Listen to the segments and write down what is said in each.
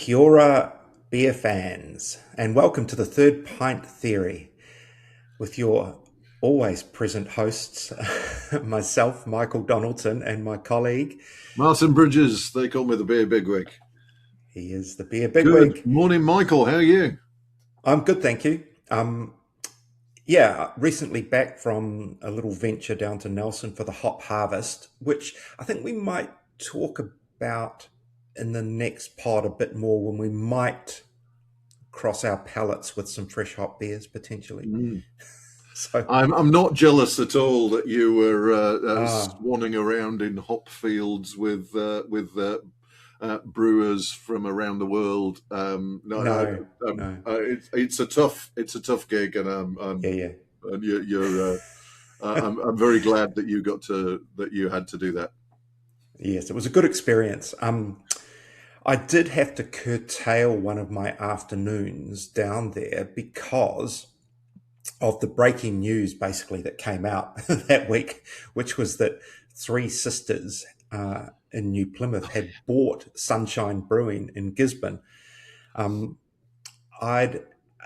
Kia ora, beer fans, and welcome to the Third Pint Theory with your always present hosts, myself, Michael Donaldson, and my colleague. Martin Bridges, they call me the beer bigwig. He is the beer Good bigwig. morning, Michael. How are you? I'm good, thank you. Recently back from a little venture down to Nelson for the hop harvest, which I think we might talk about in the next pod a bit more when we might cross our palates with some fresh hop beers potentially. Mm. So, I'm not jealous at all that you were ah, swanning around in hop fields with brewers from around the world. no, no, It's a tough gig, and yeah, yeah, I'm very glad that you had to do that. yes, it was a good experience. I did have to curtail one of my afternoons down there because of the breaking news basically that came out that week, which was that Three Sisters in New Plymouth had bought Sunshine Brewing in Gisborne. Um, I'd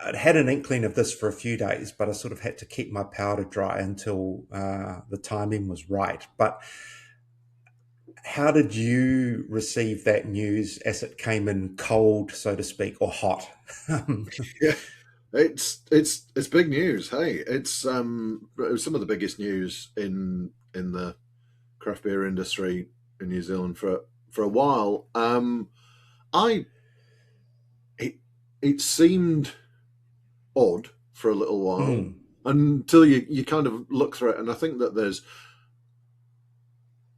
I'd had an inkling of this for a few days, but I sort of had to keep my powder dry until the timing was right. But how did you receive that news as it came in cold, so to speak, or hot? Yeah, it's big news. Hey, it was some of the biggest news in the craft beer industry in New Zealand for a while. I it it seemed odd for a little while Mm, until you kind of look through it, and I think that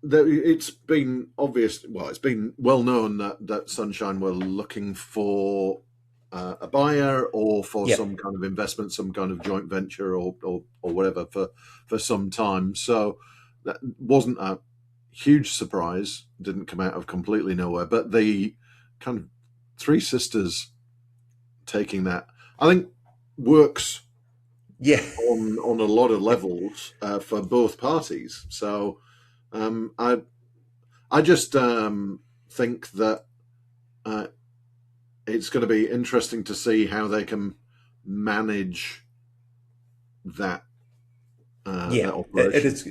it's been obvious. Well, it's been well known that Sunshine were looking for a buyer or for yeah, some kind of investment, some kind of joint venture or whatever for some time. So that wasn't a huge surprise. Didn't come out of completely nowhere. But the kind of Three Sisters taking that, I think, works yeah, on a lot of levels for both parties. So I just think that uh, it's going to be interesting to see how they can manage that yeah. that It operation. is.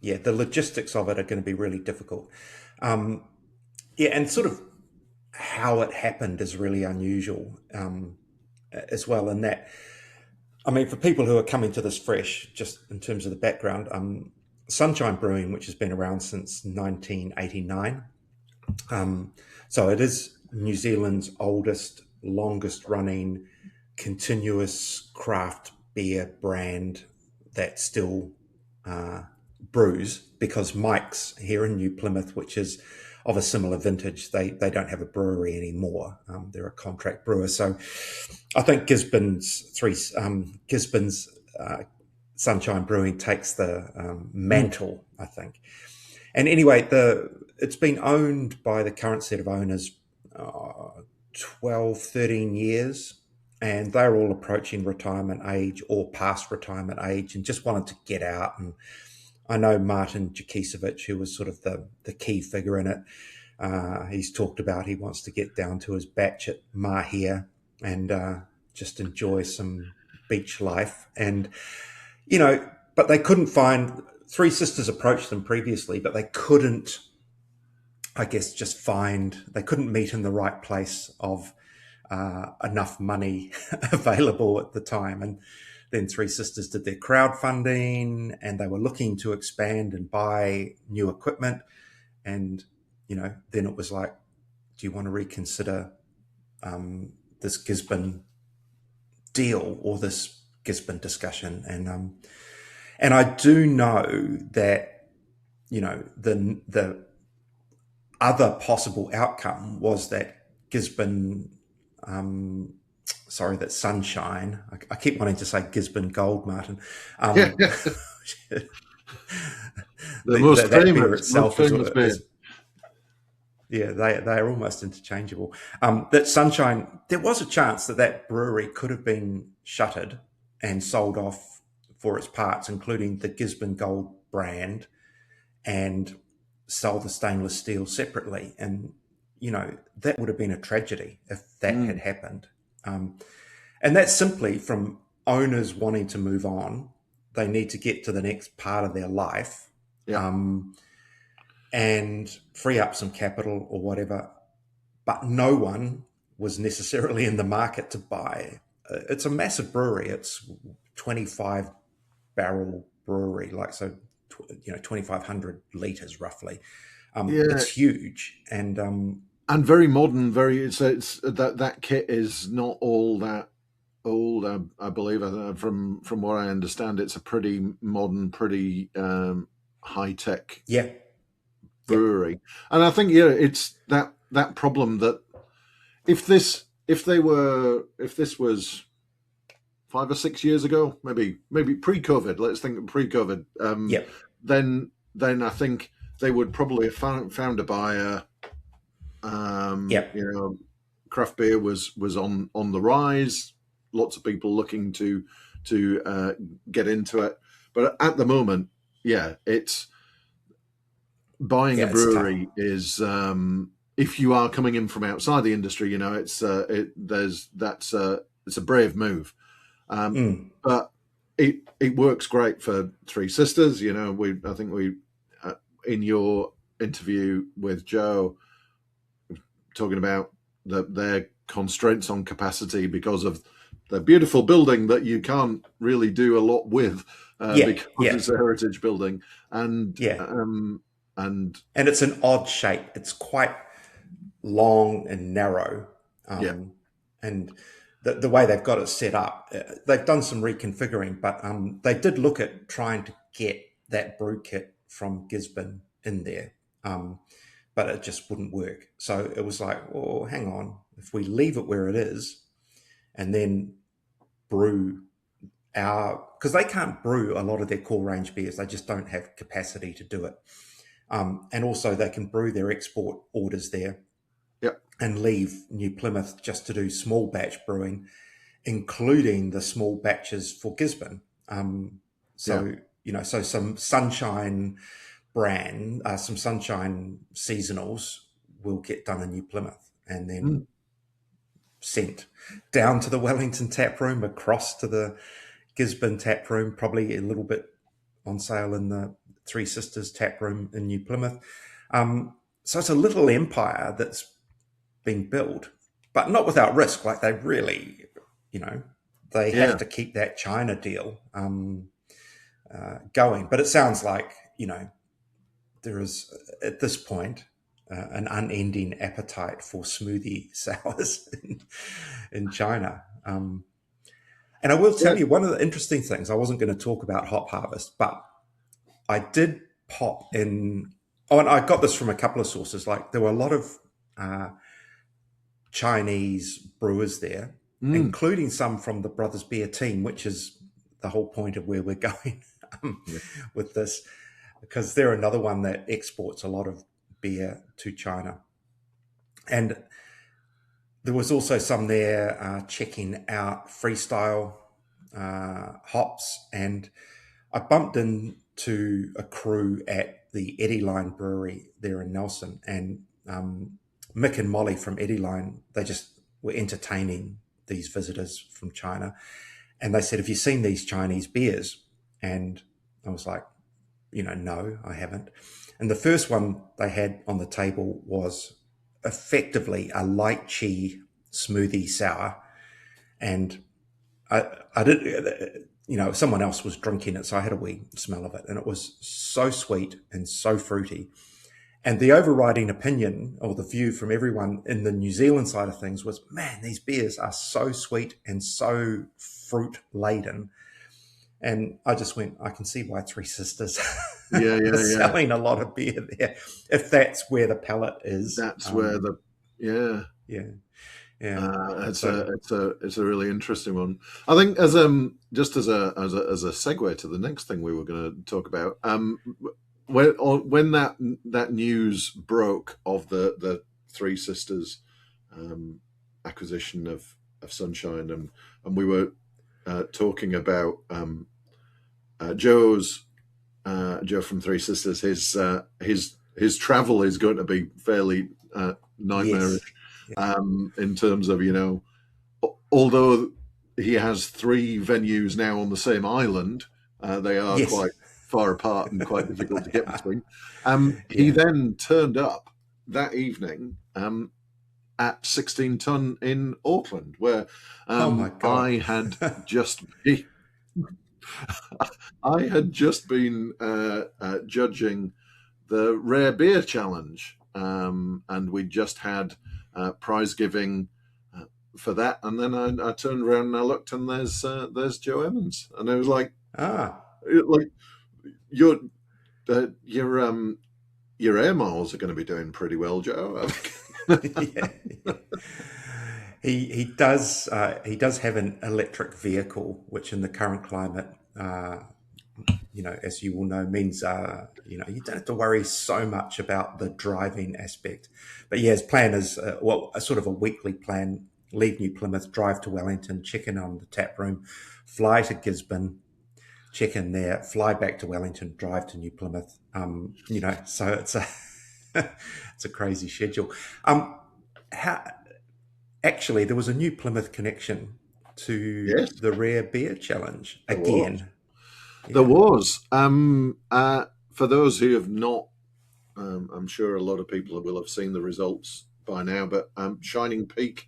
Yeah, the logistics of it are going to be really difficult. Um, yeah, and sort of how it happened is really unusual as well. In that, I mean, for people who are coming to this fresh, just in terms of the background, Sunshine Brewing, which has been around since 1989. Um, so it is New Zealand's oldest, longest running continuous craft beer brand that still uh, brews, because Mike's here in New Plymouth, which is of a similar vintage, they don't have a brewery anymore. They're a contract brewer. So I think Gisborne's Sunshine Brewing takes the Mm. mantle, I think. And anyway, the it's been owned by the current set of owners 12, 13 years, and they're all approaching retirement age or past retirement age and just wanted to get out. And I know Martin Jakisevic, who was sort of the key figure in it, he's talked about he wants to get down to his batch at Mahia and just enjoy some beach life. And, but they couldn't find, Three Sisters approached them previously, but they couldn't, I guess, they couldn't meet in the right place of enough money available at the time. And then Three Sisters did their crowdfunding and they were looking to expand and buy new equipment. And, then it was like, do you want to reconsider this Gisborne deal or this Gisborne discussion? And I do know that, the other possible outcome was that Gisborne, that Sunshine, I keep wanting to say Gisborne Gold, Martin. Yeah, Um, the most that beer most itself famous beer. is yeah, they are almost interchangeable. That Sunshine, there was a chance that that brewery could have been shuttered and sold off for its parts, including the Gisborne Gold brand, and sell the stainless steel separately. And that would have been a tragedy if that had Mm. happened. Um, and that's simply from owners wanting to move on. They need to get to the next part of their life, Yeah. um, and free up some capital or whatever. But no one was necessarily in the market to buy. It's a massive brewery. It's 25 barrel brewery, like so, 2,500 liters roughly. Yeah. It's huge, and And very modern. It's that kit is not all that old. I believe from what I understand, it's a pretty modern, pretty high tech yeah, yep, brewery. And I think, yeah, it's that problem that if this was 5 or 6 years ago, maybe pre-COVID. Let's think pre-COVID. yep, Then I think they would probably have found a buyer. yep, You know, craft beer was on the rise. Lots of people looking to get into it, but at the moment, yeah, it's buying yeah. a It's tough. brewery is if you are coming in from outside the industry, it's it's a brave move, Mm, but it works great for Three Sisters. I think we in your interview with Joe talking about their constraints on capacity because of the beautiful building that you can't really do a lot with yeah, because yeah, it's a heritage building, and yeah. and And it's an odd shape. It's quite long and narrow, yeah, and the way they've got it set up, they've done some reconfiguring, but they did look at trying to get that brew kit from Gisborne in there, um, but it just wouldn't work. So it was like, oh, hang on, if we leave it where it is and then brew because they can't brew a lot of their core range beers, they just don't have capacity to do it. And also, they can brew their export orders there yeah, and leave New Plymouth just to do small batch brewing, including the small batches for Gisborne. yeah. So some Sunshine some Sunshine seasonals will get done in New Plymouth and then Mm. sent down to the Wellington tap room, across to the Gisborne tap room, probably a little bit on sale in the Three Sisters tap room in New Plymouth. So it's a little empire that's been built, but not without risk. Like they really, you know, they have Yeah, to keep that China deal going. But it sounds like, there is at this point an unending appetite for smoothie sours in China. And I will yeah. tell you one of the interesting things. I wasn't going to talk about Hop Harvest, but I did pop in. Oh, and I got this from a couple of sources. Like there were a lot of uh, Chinese brewers there, Mm. including some from the Brothers Beer team, which is the whole point of where we're going um, Yeah. with this, because they're another one that exports a lot of beer to China. And there was also some there checking out freestyle hops, and I bumped into a crew at the Eddie Line Brewery there in Nelson, and Mick and Molly from Eddie Line, they just were entertaining these visitors from China, and they said, "Have you seen these Chinese beers?" And I was like, no, I haven't. And the first one they had on the table was effectively a lychee smoothie sour, and I did, someone else was drinking it, so I had a wee smell of it, and it was so sweet and so fruity. And the overriding opinion or the view from everyone in the New Zealand side of things was, man, these beers are so sweet and so fruit laden. And I just went, I can see why Three Sisters Yeah, are yeah, yeah. selling a lot of beer there, if that's where the palate is. That's where the yeah. Yeah, yeah. It's So, a really interesting one. I think as just as a segue to the next thing we were going to talk about, when that news broke of the Three Sisters um, acquisition of Sunshine, and we were talking about Joe from Three Sisters, his travel is going to be fairly nightmarish Yes. Yeah. in terms of, although he has three venues now on the same island, they are Yes. quite far apart and quite difficult to get between. He Yeah. then turned up that evening at 16 Ton in Auckland, where Oh my God. I had just been, I had just been judging the Rare Beer Challenge, and we just had prize giving for that. And then I turned around and I looked, and there's Joe Evans, and I was Ah. like your your your air miles are going to be doing pretty well, Joe. Yeah. Yeah. He does have an electric vehicle, which in the current climate, as you will know, means you don't have to worry so much about the driving aspect. But yeah, his plan is a sort of a weekly plan: leave New Plymouth, drive to Wellington, check in on the tap room, fly to Gisborne, check in there, fly back to Wellington, drive to New Plymouth. So it's a it's a crazy schedule. How, Actually, there was a New Plymouth connection to Yes, the Rare Beer Challenge there was. again. There Yeah. was. For those who have not, I'm sure a lot of people will have seen the results by now, but Shining Peak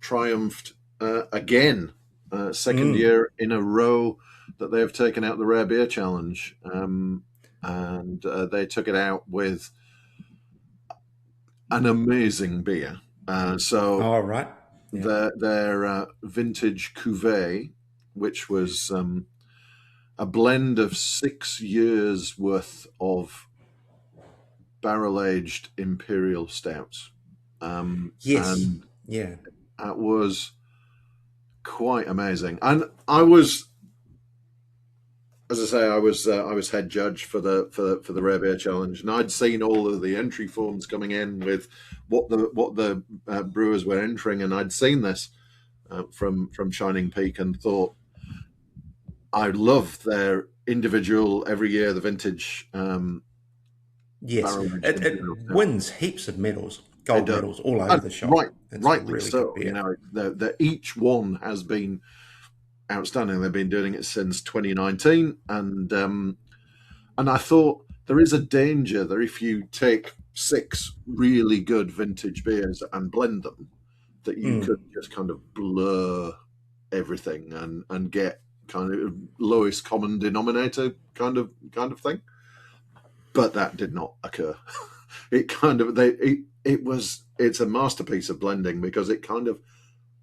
triumphed again, second Mm. year in a row that they have taken out the Rare Beer Challenge. And they took it out with an amazing beer. So All right. Yeah. their vintage cuvee, which was a blend of 6 years worth of barrel aged imperial stouts, Yes. and Yeah. that was quite amazing. And I was, as I say, I was head judge for the Rare Beer Challenge, and I'd seen all of the entry forms coming in with what the brewers were entering, and I'd seen this from Shining Peak and thought I love their individual every year the vintage Yes. barrel aged It imperial stout. wins heaps of medals, It gold does, medals all over and the shop. It's a rightly really good so. beer. Each one has been outstanding. They've been doing it since 2019, and I thought there is a danger that if you take six really good vintage beers and blend them, that you Mm. could just kind of blur everything and get kind of lowest common denominator kind of thing. But that did not occur. It kind of it's a masterpiece of blending because it kind of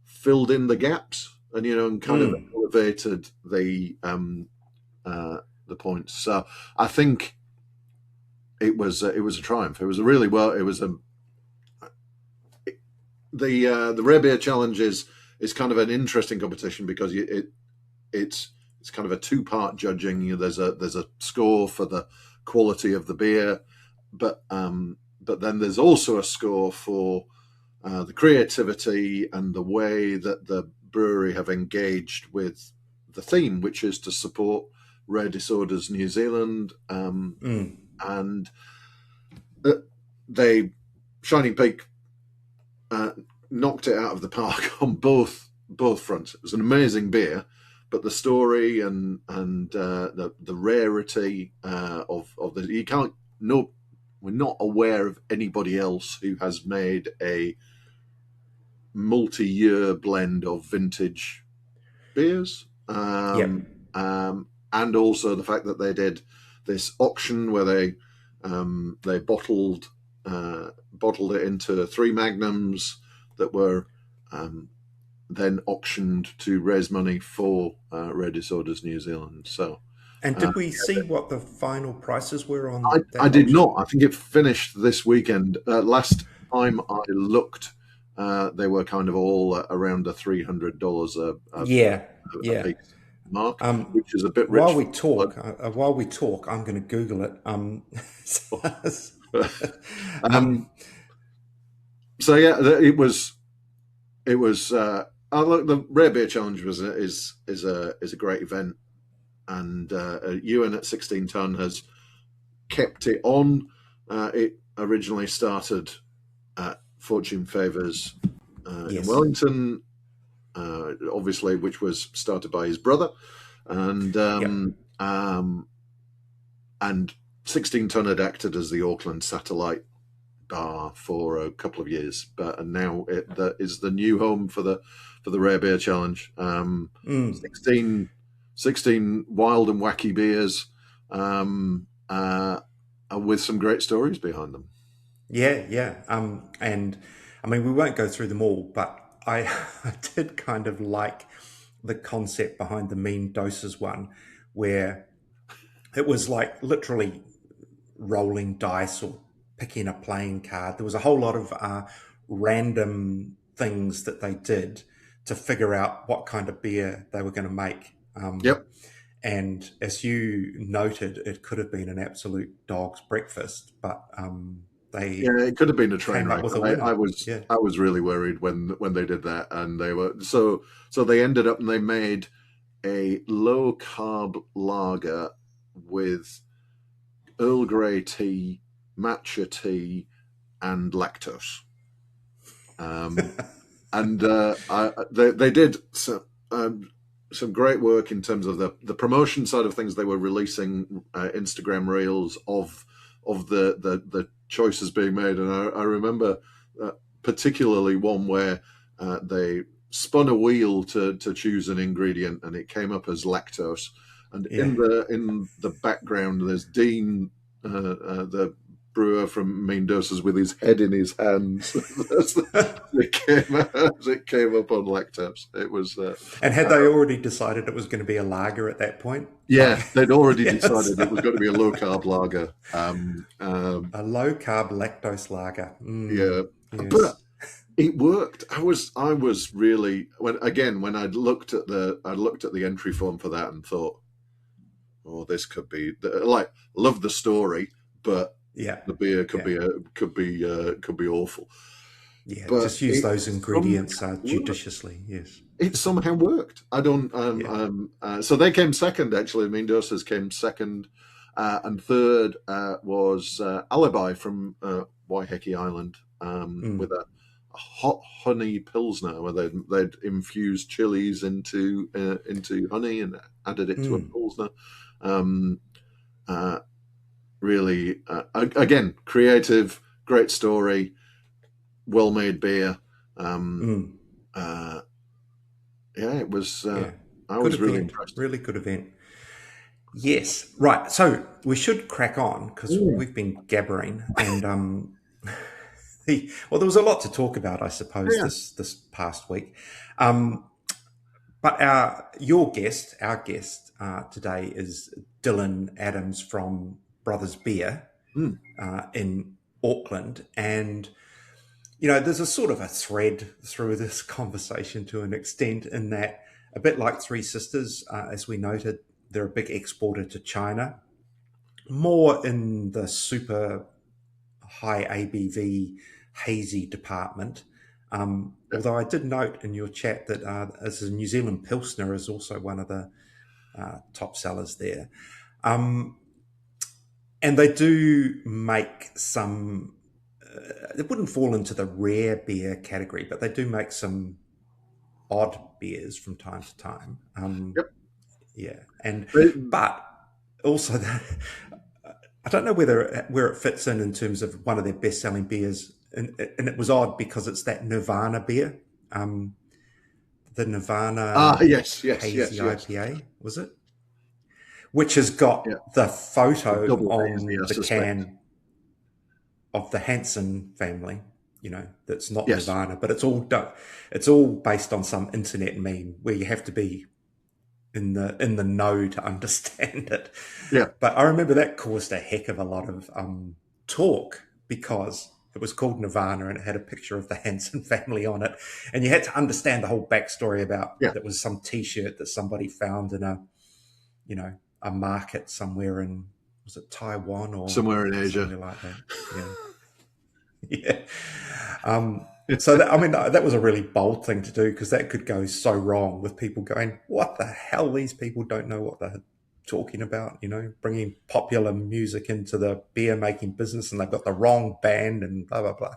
filled in the gaps and kind of Mm. elevated the points. So I think it was a triumph. It was a really well. It was the Rare Beer Challenge is kind of an interesting competition because it's kind of a two-part judging. There's a score for the quality of the beer, but then there's also a score for the creativity and the way that the brewery have engaged with the theme, which is to support Rare Disorders New Zealand, Mm. and they Shining Peak uh, knocked it out of the park on both fronts. It was an amazing beer, but the story and the rarity of the you can't no we're not aware of anybody else who has made a multi-year blend of vintage beers, Yep. and also the fact that they did this auction where they bottled it into three magnums that were then auctioned to raise money for Rare Disorders New Zealand. So And uh, did we see what the final prices were I, on I that did auction? not. I think it finished this weekend. Last time I looked, they were kind of all around the $300 Yeah. a Yeah. piece mark, Um, which is a bit rich for blood. while we talk, I'm going to Google it. um, so yeah, it was. Look, the Rare Beer Challenge is a great event, and Ewan at 16 Ton has kept it on. It originally started at Fortune Favours in Yes. Wellington, obviously, which was started by his brother, and Yep. and 16 Ton had acted as the Auckland satellite bar for a couple of years, but and now that is the new home for the Rare Beer Challenge. Mm. 16, 16 wild and wacky beers, with some great stories behind them. Yeah, yeah. And I mean, we won't go through them all, but I, I did kind of like the concept behind the mean doses one, where it was like literally rolling dice or picking a playing card. There was a whole lot of random things that they did to figure out what kind of beer they were going to make. Yep. And as you noted, it could have been an absolute dog's breakfast, but they Yeah, it could have been a train came up wreck. with a winner. Yeah. I was really worried when they did that, and they were so they ended up and they made a low carb lager with Earl Grey tea, matcha tea, and lactose. And they did some great work in terms of the promotion side of things. They were releasing Instagram reels of the choices being made, and I remember particularly one where they spun a wheel to choose an ingredient, and it came up as lactose. And Yeah. in the background, there's Dean, the brewer from Mean Doses, with his head in his hands. As it came up on lactose. It was And had they already decided it was going to be a lager at that point? Like, yeah, they'd already yes, decided it was going to be a low carb lager. a low carb lactose lager. Yeah, Yes. but it worked. I was really when I looked at the entry form for that and thought, oh, this could be like love the story, but Yeah. the beer Yeah. could be awful. Yeah. But Just use those ingredients worked. judiciously. Yes. It somehow worked. I don't. Yeah. So they came second. Actually, Mendoza's came second, and third was Alibi from Waiheke Island with Mm. a hot honey pilsner where they'd infused chilies into honey and added it to a Mm. pilsner. Um, uh, really, again, creative, great story, well made beer. Um, Mm. uh, yeah, it was. Yeah. I Good was really event. impressed. Really good event. Yes. Right. So we should crack on because Mm. we've been gabbering and well, there was a lot to talk about, I suppose, Yeah. this past week. Um, but our guest today is Dylan Adams from Brothers Beer Mm. in Auckland, and you know, there's a sort of a thread through this conversation to an extent, in that a bit like Three Sisters, as we noted, they're a big exporter to China, more in the super high ABV hazy department. Yeah. Although I did note in your chat that as a New Zealand Pilsner is also one of the top sellers there. Um, and they do make some, it wouldn't fall into the rare beer category, but they do make some odd beers from time to time. Yep. Yeah. And, They- but also that, I don't know where it fits in terms of one of their best selling beers, and it was odd because it's that Nirvana beer, um, the Nirvana yes, yes, Hazy yes, yes. IPA, was it? Which has Yeah. got the The photo double hazy, on I the suspect. can of the Hanson family. You know, that's not Yes. Nirvana, but it's all based on some internet meme where you have to be in the know to understand it. Yeah. But I remember that caused a heck of a lot of talk because it was called Nirvana and it had a picture of the Hanson family on it, and you had to understand the whole backstory about Yeah. that was some T-shirt that somebody found in a market somewhere in, was it Taiwan or Somewhere in Asia. somewhere like that? Yeah, yeah. So that, I mean, that was a really bold thing to do because that could go so wrong with people going, "What the hell? These people don't know what they're talking about." You know, bringing popular music into the beer making business, and they've got the wrong band and blah blah blah.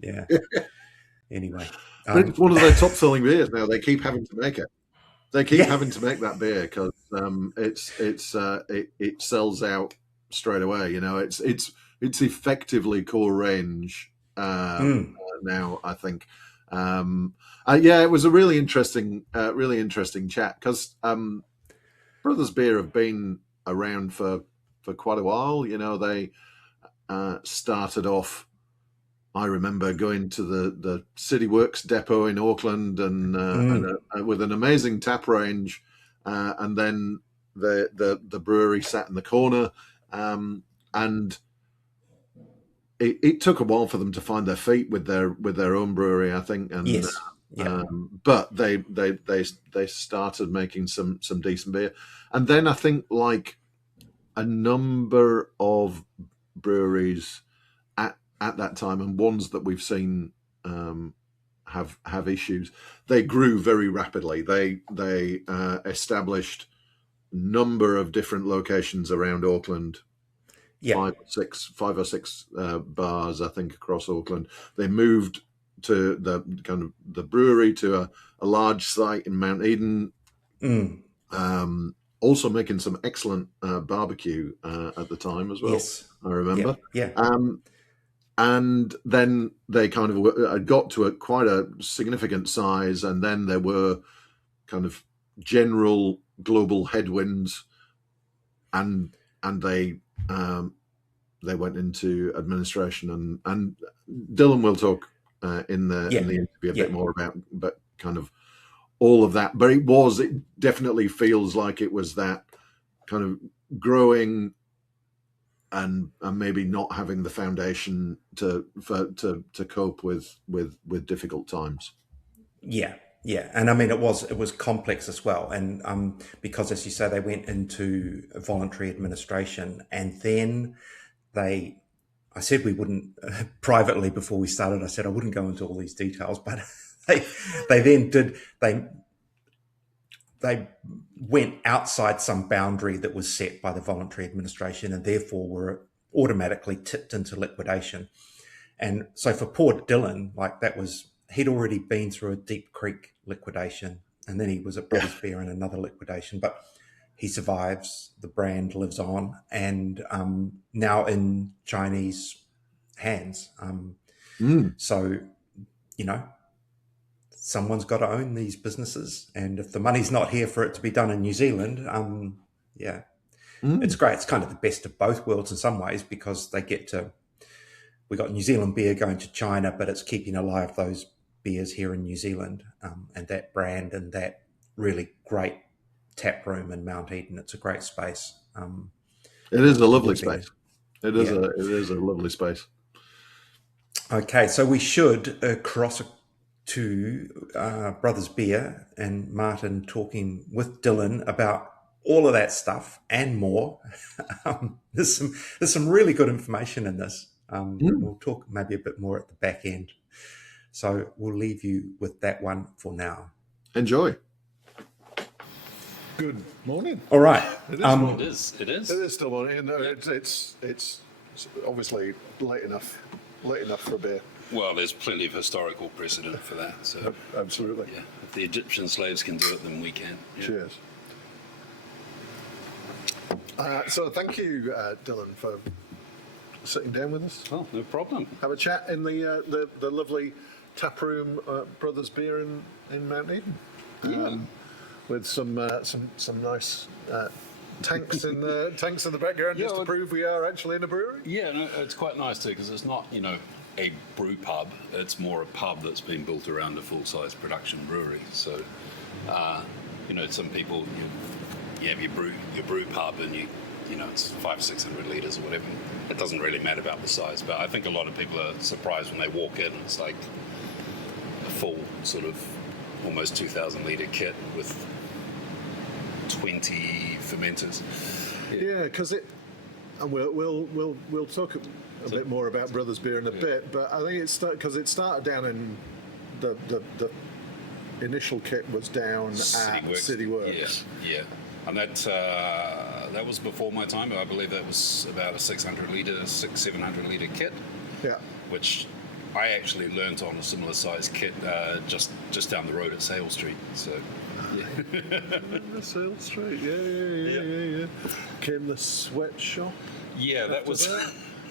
Yeah. Anyway, But it's one of their top-selling beers now. They keep having to make it. They keep yeah, having to make that beer because it sells out straight away. You know, it's effectively core range mm, now. I think. Yeah, it was a really interesting chat because Brothers Beer have been around for quite a while. You know, they started off. I remember going to the City Works depot in Auckland mm, with an amazing tap range, and then the brewery sat in the corner, and it took a while for them to find their feet with their own brewery, I think, and yes, yeah, but they started making some decent beer, and then I think like a number of breweries at that time, and ones that we've seen have issues. They grew very rapidly. They established a number of different locations around Auckland. yeah, Five or six bars, I think, across Auckland. They moved to the brewery to a large site in Mount Eden. mm, Also making some excellent barbecue at the time as well. yes, I yeah, remember. yeah, And then they kind of got to quite a significant size, and then there were kind of general global headwinds, and they went into administration, and Dylan will talk in the yeah, interview a yeah, bit more about but kind of all of that. But it definitely feels like it was that kind of growing and maybe not having the foundation to cope with difficult times. yeah, yeah. And I mean, it was complex as well, and because as you say, they went into voluntary administration, and then they. I said we wouldn't privately before we started. I said I wouldn't go into all these details, but they then did. They went outside some boundary that was set by the voluntary administration, and therefore were automatically tipped into liquidation. And so for poor Dylan, like that was he'd already been through a Deep Creek liquidation, and then he was at Yeah. Brothers Beer in another liquidation, but he survives. The brand lives on, and now in Chinese hands. Mm. So you know, someone's got to own these businesses, and if the money's not here for it to be done in New Zealand, yeah, it's Mm. great. It's kind of the best of both worlds in some ways because they get to. We got New Zealand beer going to China, but it's keeping alive those beers here in New Zealand, and that brand and that really great tap room in Mount Eden. It's a great space. It is a I've lovely always been there. space. It is Yeah. a lovely space. Okay, so we should cross to Brothers Beer and Martin talking with Dylan about all of that stuff and more. There's some really good information in this. Mm. We'll talk maybe a bit more at the back end. So we'll leave you with that one for now. Enjoy. Good morning. All right. It is It morning. is. It is. It is still morning. No, it's obviously late enough for a beer. Well, there's plenty of historical precedent for that. So, Absolutely. yeah, if the Egyptian slaves can do it, then we can. Yeah. Cheers. So thank you, Dylan, for sitting down with us. Oh, no problem. Have a chat in the lovely tap room, Brothers Beer in Mount Eden. Yeah. With some nice tanks in the background, just Yeah, to prove we are actually in a brewery. Yeah, no, it's quite nice too because it's not, a brew pub. It's more a pub that's been built around a full-size production brewery. So, some people you have your brew pub and it's 500-600 liters or whatever. It doesn't really matter about the size, but I think a lot of people are surprised when they walk in. It's like a full sort of almost 2,000 liter kit with 20 fermenters. Yeah, because and we'll talk a bit more about Brothers Beer in a bit, but I think because it started down in the initial kit was down at City Works. Yeah. And that was before my time. I believe that was about a 600-700 liter kit. Yeah. which I actually learnt on a similar size kit just down the road at Sale Street. So, yeah. Sale Street, yeah. Came the sweatshop. Yeah, that was.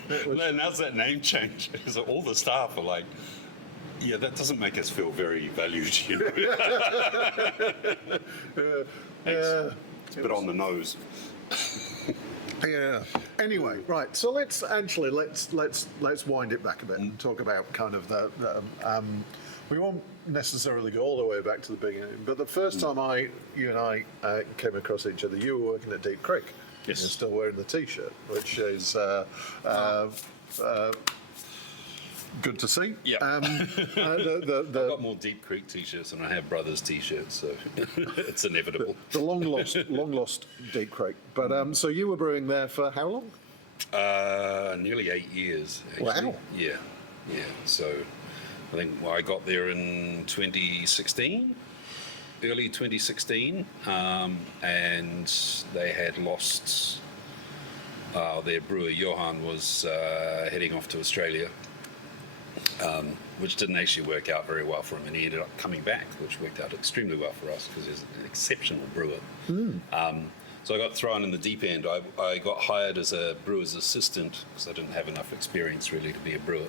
That was Man, how's that name change? Because all the staff are like, yeah, that doesn't make us feel very valued, you know. yeah. It's a bit on the nose. Yeah. Anyway, right. So let's wind it back a bit and talk about kind of the we won't necessarily go all the way back to the beginning, but the first time you and I came across each other, you were working at Deep Creek. Yes. You're still wearing the T-shirt, which is good to see. Yeah. I've got more Deep Creek T-shirts than I have Brothers T-shirts, so it's inevitable. The long lost Deep Creek. But so you were brewing there for how long? Nearly 8 years, actually. Wow. Yeah. So I think I got there in 2016, early 2016, and they had lost their brewer, Johan, was heading off to Australia, which didn't actually work out very well for him, and he ended up coming back, which worked out extremely well for us because he's an exceptional brewer. So I got thrown in the deep end. I got hired as a brewer's assistant because I didn't have enough experience really to be a brewer,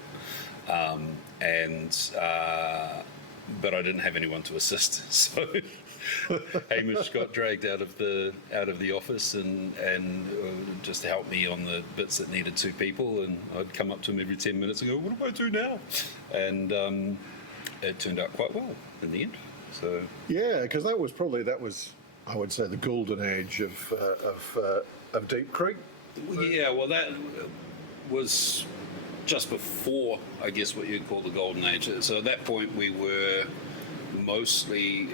but I didn't have anyone to assist. So Hamish got dragged out of the office and just to help me on the bits that needed two people, and I'd come up to him every 10 minutes and go, "What do I do now?" And it turned out quite well in the end. So Yeah, because that was I would say the golden age of Deep Creek. yeah, well, that was just before, I guess, what you'd call the golden age. So at that point, we were mostly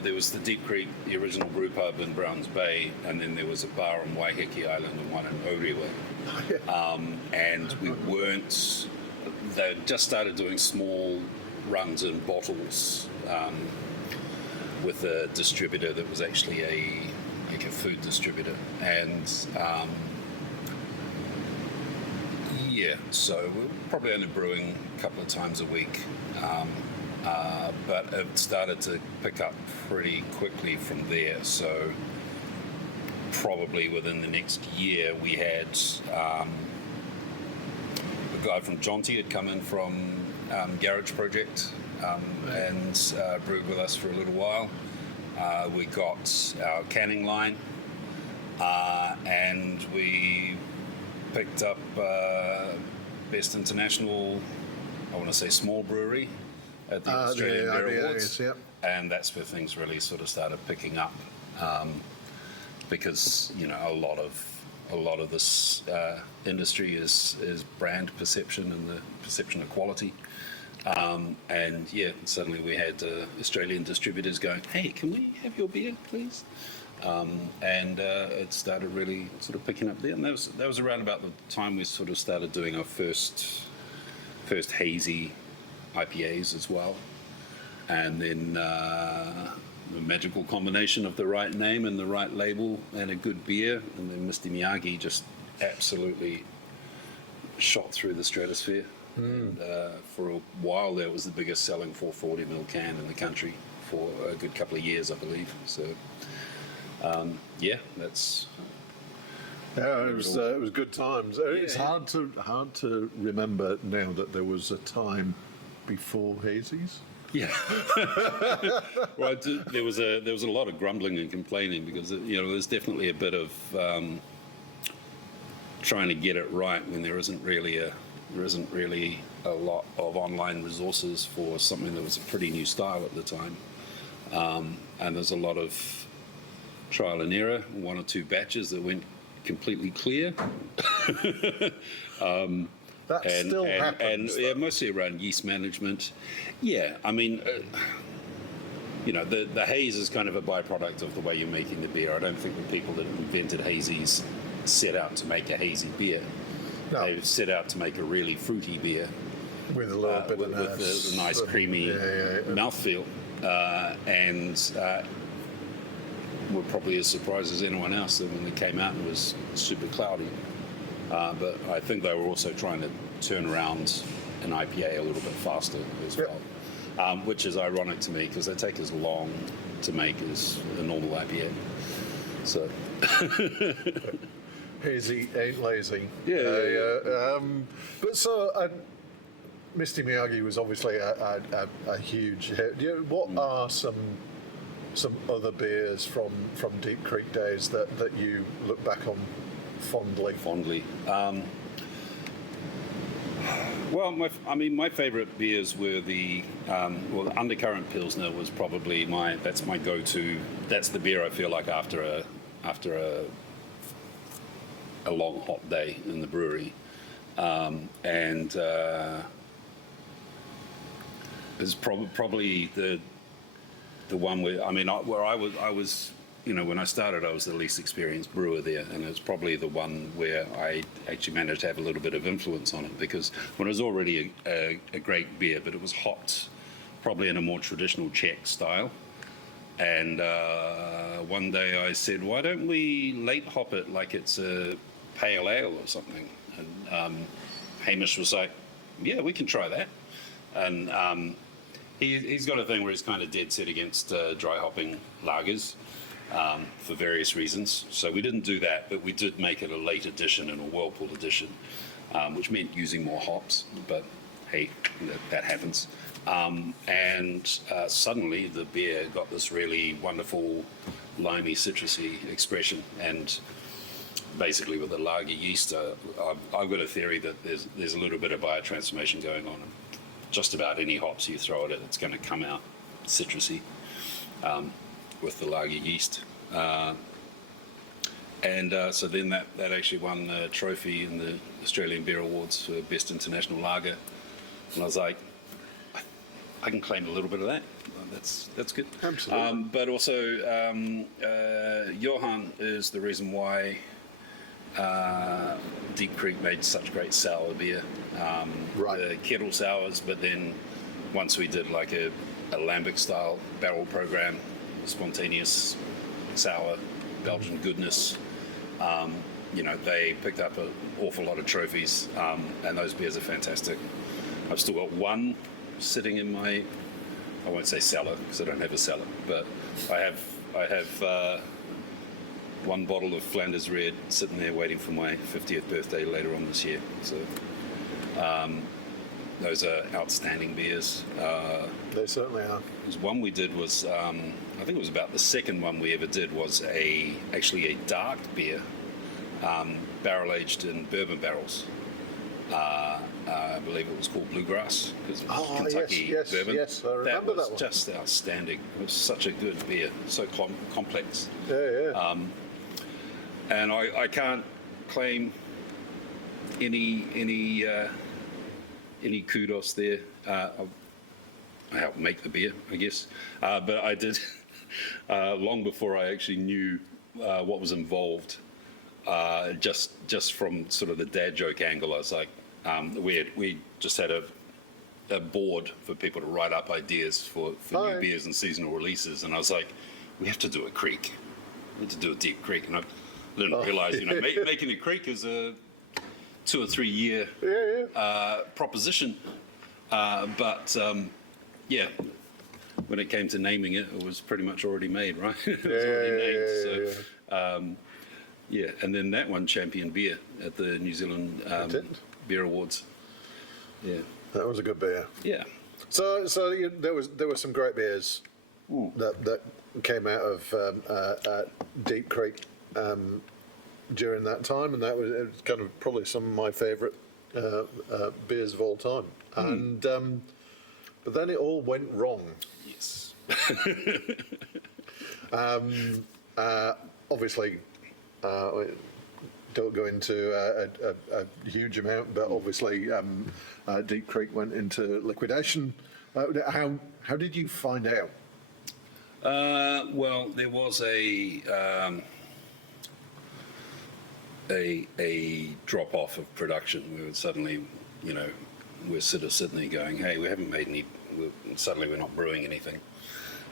there was the Deep Creek, the original brew pub in Browns Bay, and then there was a bar on Waiheke Island and one in Orewa. And we weren't. They just started doing small runs in bottles with a distributor that was actually a food distributor, and so we were probably only brewing a couple of times a week, but it started to pick up pretty quickly from there. So probably within the next year, we had a guy from Jonty had come in from Garage Project and brewed with us for a little while. We got our canning line, and we picked up Best International, I want to say small brewery at the Australian Beer IPAs, Awards. yep. And that's where things really sort of started picking up, because a lot of this industry is brand perception and the perception of quality. And suddenly we had Australian distributors going, "Hey, can we have your beer, please?" And it started really sort of picking up there. And that was around about the time we sort of started doing our first hazy IPAs as well. And then the magical combination of the right name and the right label and a good beer, and then Misty Miyagi just absolutely shot through the stratosphere. And for a while there, was the biggest selling 440ml can in the country for a good couple of years, I believe. So that's it was good times. It's hard to remember now that there was a time before hazies. yeah. Well, there was a lot of grumbling and complaining because there's definitely a bit of trying to get it right when there isn't really a lot of online resources for something that was a pretty new style at the time, and there's a lot of trial and error. One or two batches that went completely clear. That still happens. And mostly around yeast management. Yeah, I mean, the haze is kind of a byproduct of the way you're making the beer. I don't think the people that invented hazies set out to make a hazy beer. No. They set out to make a really fruity beer With a little bit with of the nice creamy mouthfeel, and were probably as surprised as anyone else that when they came out it was super cloudy. But I think they were also trying to turn around an IPA a little bit faster as Yep. well, which is ironic to me because they take as long to make as a normal IPA. So, Hazy ain't lazy. Yeah. But so, Misty Miyagi was obviously a huge hit. What are some other beers from Deep Creek days that you look back on fondly? Well, my favourite beers were the Undercurrent Pilsner was probably that's my go-to. That's the beer I feel like after a long hot day in the brewery, and it's probably the one where I was when I started, I was the least experienced brewer there, and it's probably the one where I actually managed to have a little bit of influence on it, because when it was already a great beer, but it was hopped probably in a more traditional Czech style. And one day I said, why don't we late hop it like it's a pale ale or something? And Hamish was like, yeah, we can try that. And he's got a thing where he's kind of dead set against dry hopping lagers. For various reasons. So we didn't do that, but we did make it a late edition and a Whirlpool edition, which meant using more hops, but hey, that happens. And suddenly the beer got this really wonderful limey, citrusy expression. And basically with the lager yeast, I've got a theory that there's a little bit of biotransformation going on. Just about any hops you throw at it, it's going to come out citrusy. With the lager yeast, and so then that actually won the trophy in the Australian Beer Awards for Best International Lager, and I was like, I can claim a little bit of that. That's good. Absolutely. But also, Johan is the reason why Deep Creek made such great sour beer. Right. The kettle sours, but then once we did like a lambic style barrel program, spontaneous sour Belgian goodness, they picked up an awful lot of trophies, and those beers are fantastic. I've still got one sitting in my, I won't say cellar because I don't have a cellar, but I have one bottle of Flanders Red sitting there waiting for my 50th birthday later on this year. So those are outstanding beers. They certainly are. There's one we did was, I think it was about the second one we ever did, was actually a dark beer, barrel aged in bourbon barrels. I believe it was called Bluegrass, because Kentucky yes, bourbon. yes, I remember that was one. Just outstanding. It was such a good beer, so complex. Yeah. And I can't claim any kudos there. I helped make the beer, I guess, but I did long before I actually knew what was involved. Just from sort of the dad joke angle, I was like, we just had a board for people to write up ideas for new beers and seasonal releases, and I was like, we have to do a creek. We have to do a Deep Creek, and I didn't realize, making a creek is a 2 or 3 year proposition. But when it came to naming it, it was pretty much already made, right? It was already named. So, and then that one champion beer at the New Zealand Beer Awards. Yeah, That was a good beer. yeah. So there were some great beers that came out of Deep Creek during that time, and it was kind of probably some of my favourite beers of all time. And but then it all went wrong. Yes. Obviously, don't go into a huge amount, but obviously, Deep Creek went into liquidation. How did you find out? Well, there was a drop off of production. We were suddenly, we're sort of sitting there going, hey, we haven't made any. Suddenly, we're not brewing anything.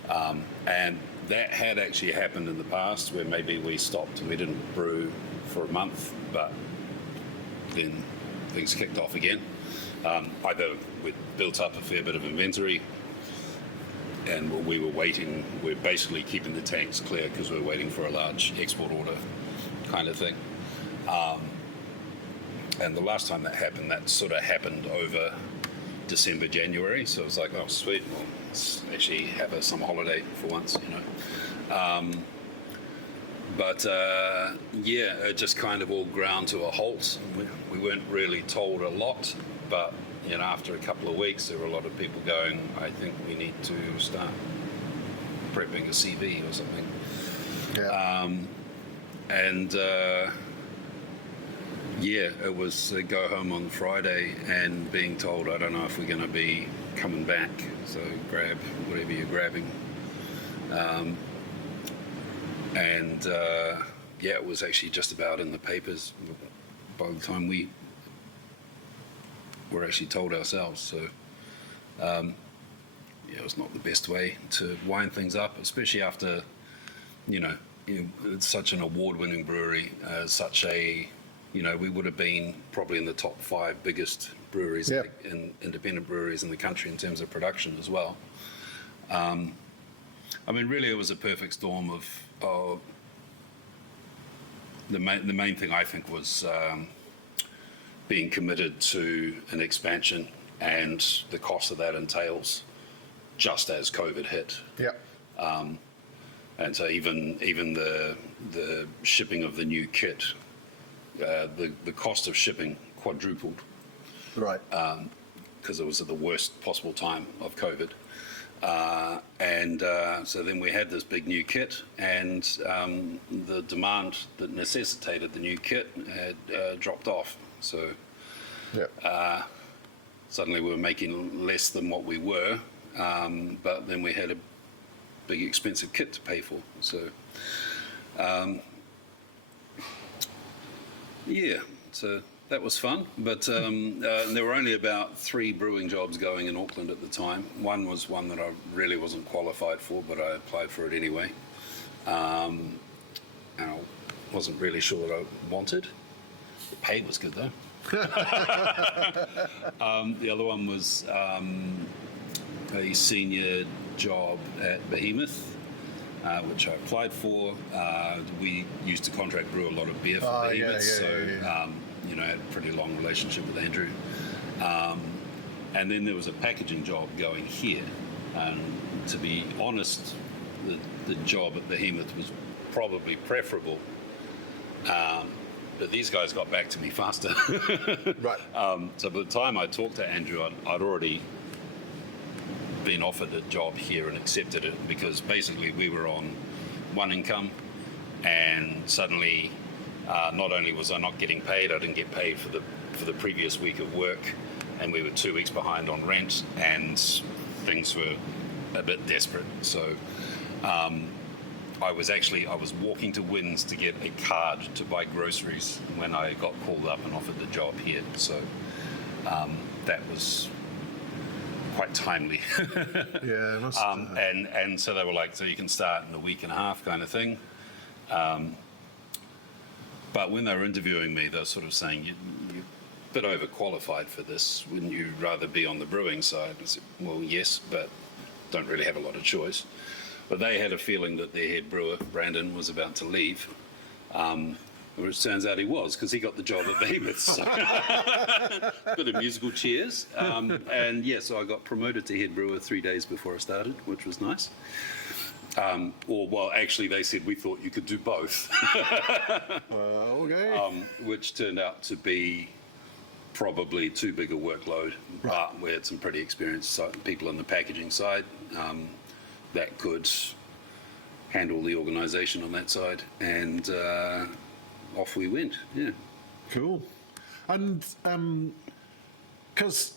And that had actually happened in the past, where maybe we stopped and we didn't brew for a month, but then things kicked off again. Either we built up a fair bit of inventory, and we were waiting. We're basically keeping the tanks clear because we're waiting for a large export order, kind of thing. And the last time that happened, that sort of happened over December, January. So it was like, oh, sweet, well, let's actually have a summer holiday for once, you know. But yeah, it just kind of all ground to a halt. We weren't really told a lot, but you know, after a couple of weeks, there were a lot of people going, I think we need to start prepping a CV or something. Yeah. And yeah, it was go home on Friday and being told, I don't know if we're going to be coming back, so grab whatever you're grabbing. And yeah, it was actually just about in the papers by the time we were actually told ourselves. So yeah, it was not the best way to wind things up, especially after, you know, it's such an award-winning brewery, such a, you know, we would have been probably in the top 5 biggest breweries, Yeah. in independent breweries in the country in terms of production as well. I mean, really, it was a perfect storm of the main thing I think was being committed to an expansion and the cost of that entails just as COVID hit. Yeah. And so even the shipping of the new kit, the cost of shipping quadrupled Right. because it was at the worst possible time of COVID. And so then we had this big new kit, and the demand that necessitated the new kit had dropped off. So Yeah. suddenly we were making less than what we were, but then we had a big expensive kit to pay for. So yeah, so that was fun. But there were only about 3 brewing jobs going in Auckland at the time. One was one that I really wasn't qualified for, but I applied for it anyway. And I wasn't really sure what I wanted. The pay was good though. The other one was a senior job at Behemoth, which I applied for. We used to contract brew a lot of beer for Behemoth, you know, I had a pretty long relationship with Andrew. And then there was a packaging job going here. And to be honest, the job at Behemoth was probably preferable. But these guys got back to me faster. Right. So by the time I talked to Andrew, I'd already been offered a job here and accepted it, because basically we were on one income, and suddenly not only was I not getting paid, I didn't get paid for the previous week of work, and we were 2 weeks behind on rent, and things were a bit desperate. So I was walking to Wynn's to get a card to buy groceries when I got called up and offered the job here. So that was quite timely. Yeah. Must, and so they were like, so you can start in a week and a half kind of thing. But when they were interviewing me, they were sort of saying, you're a bit overqualified for this. Wouldn't you rather be on the brewing side? I said, well, yes, but don't really have a lot of choice. But they had a feeling that their head brewer, Brandon, was about to leave, which turns out he was, because he got the job at Behemoth. So bit of musical chairs. And yeah, so I got promoted to head brewer 3 days before I started, which was nice. Well, actually, they said, we thought you could do both. okay. Which turned out to be probably too big a workload. Right. But we had some pretty experienced people on the packaging side that could handle the organisation on that side, and off we went. Yeah. Cool. And because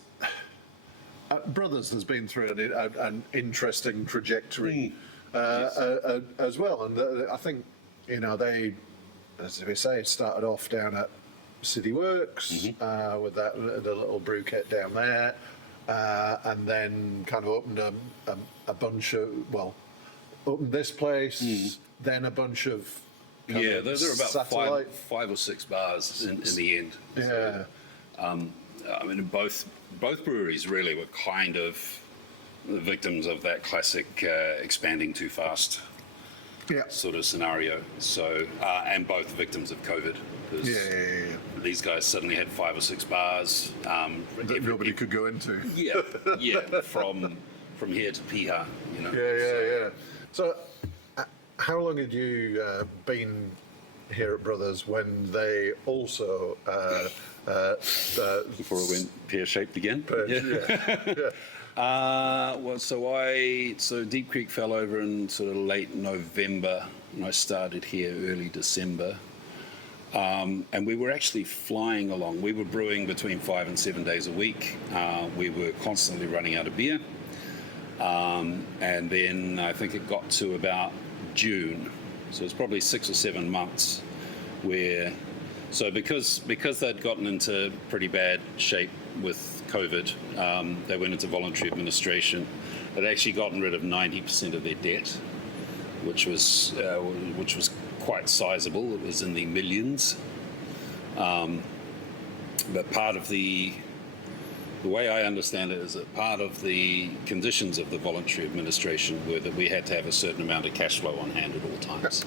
Brothers has been through an interesting trajectory as well, and I think, you know, they, as we say, started off down at City Works with the little brew kit down there, and then kind of opened a bunch of, well, opened this place, then a bunch of Yeah, there were about satellite. five or six bars in the end. Yeah. I mean, both both breweries really were kind of the victims of that classic expanding too fast Yeah. sort of scenario. So, and both victims of COVID. 'Cause Yeah. these guys suddenly had 5 or 6 bars. That nobody could go into. Yeah, from here to Piha, you know. Yeah. So, how long had you been here at Brothers when they also Before it went pear-shaped again. yeah. So Deep Creek fell over in sort of late November, and I started here early December. And we were actually flying along. We were brewing between 5 and 7 days a week. We were constantly running out of beer. And then I think it got to about June. So it's probably 6 or 7 months where, so because they'd gotten into pretty bad shape with COVID, they went into voluntary administration. They'd actually gotten rid of 90% of their debt, which was quite sizable. It was in the millions. But part of the way I understand it is that part of the conditions of the voluntary administration were that we had to have a certain amount of cash flow on hand at all times.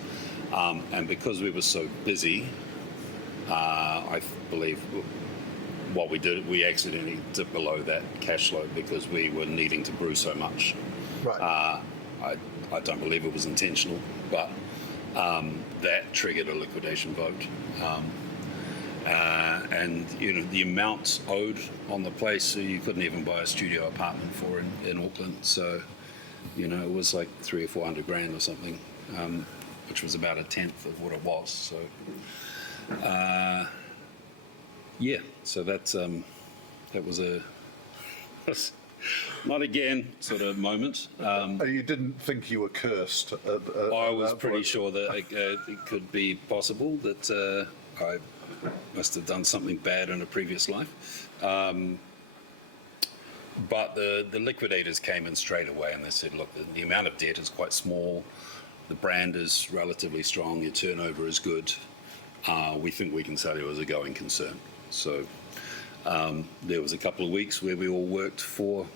And because we were so busy, I believe what we did, we accidentally dipped below that cash flow because we were needing to brew so much. Right. I don't believe it was intentional, but that triggered a liquidation vote. And you know the amount owed on the place, so you couldn't even buy a studio apartment for in Auckland. So you know it was like $300,000 or $400,000 or something, which was about a tenth of what it was. So yeah, so that was a not again sort of moment. You didn't think you were cursed? I was pretty sure that it could be possible that I must have done something bad in a previous life. But the liquidators came in straight away and they said, look, the amount of debt is quite small. The brand is relatively strong. Your turnover is good. We think we can sell you as a going concern. So there was a couple of weeks where we all worked for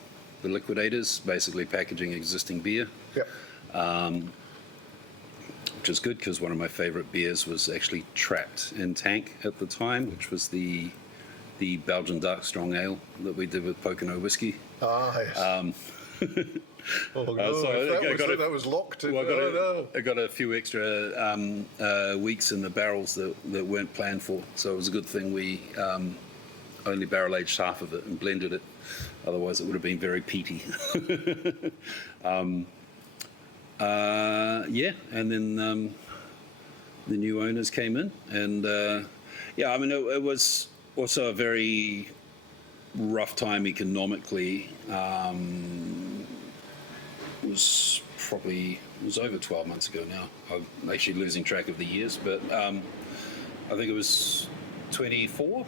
the liquidators, basically packaging existing beer. Yep. Which is good because one of my favourite beers was actually trapped in tank at the time, which was the Belgian Dark Strong Ale that we did with Pocono whiskey. Yes. Oh no! So that was locked in. I got a few extra weeks in the barrels that weren't planned for, so it was a good thing we only barrel aged half of it and blended it. Otherwise, it would have been very peaty. Yeah, and then the new owners came in, and yeah, I mean, it was also a very rough time economically. It was over 12 months ago now. I'm actually losing track of the years, but I think it was 2024.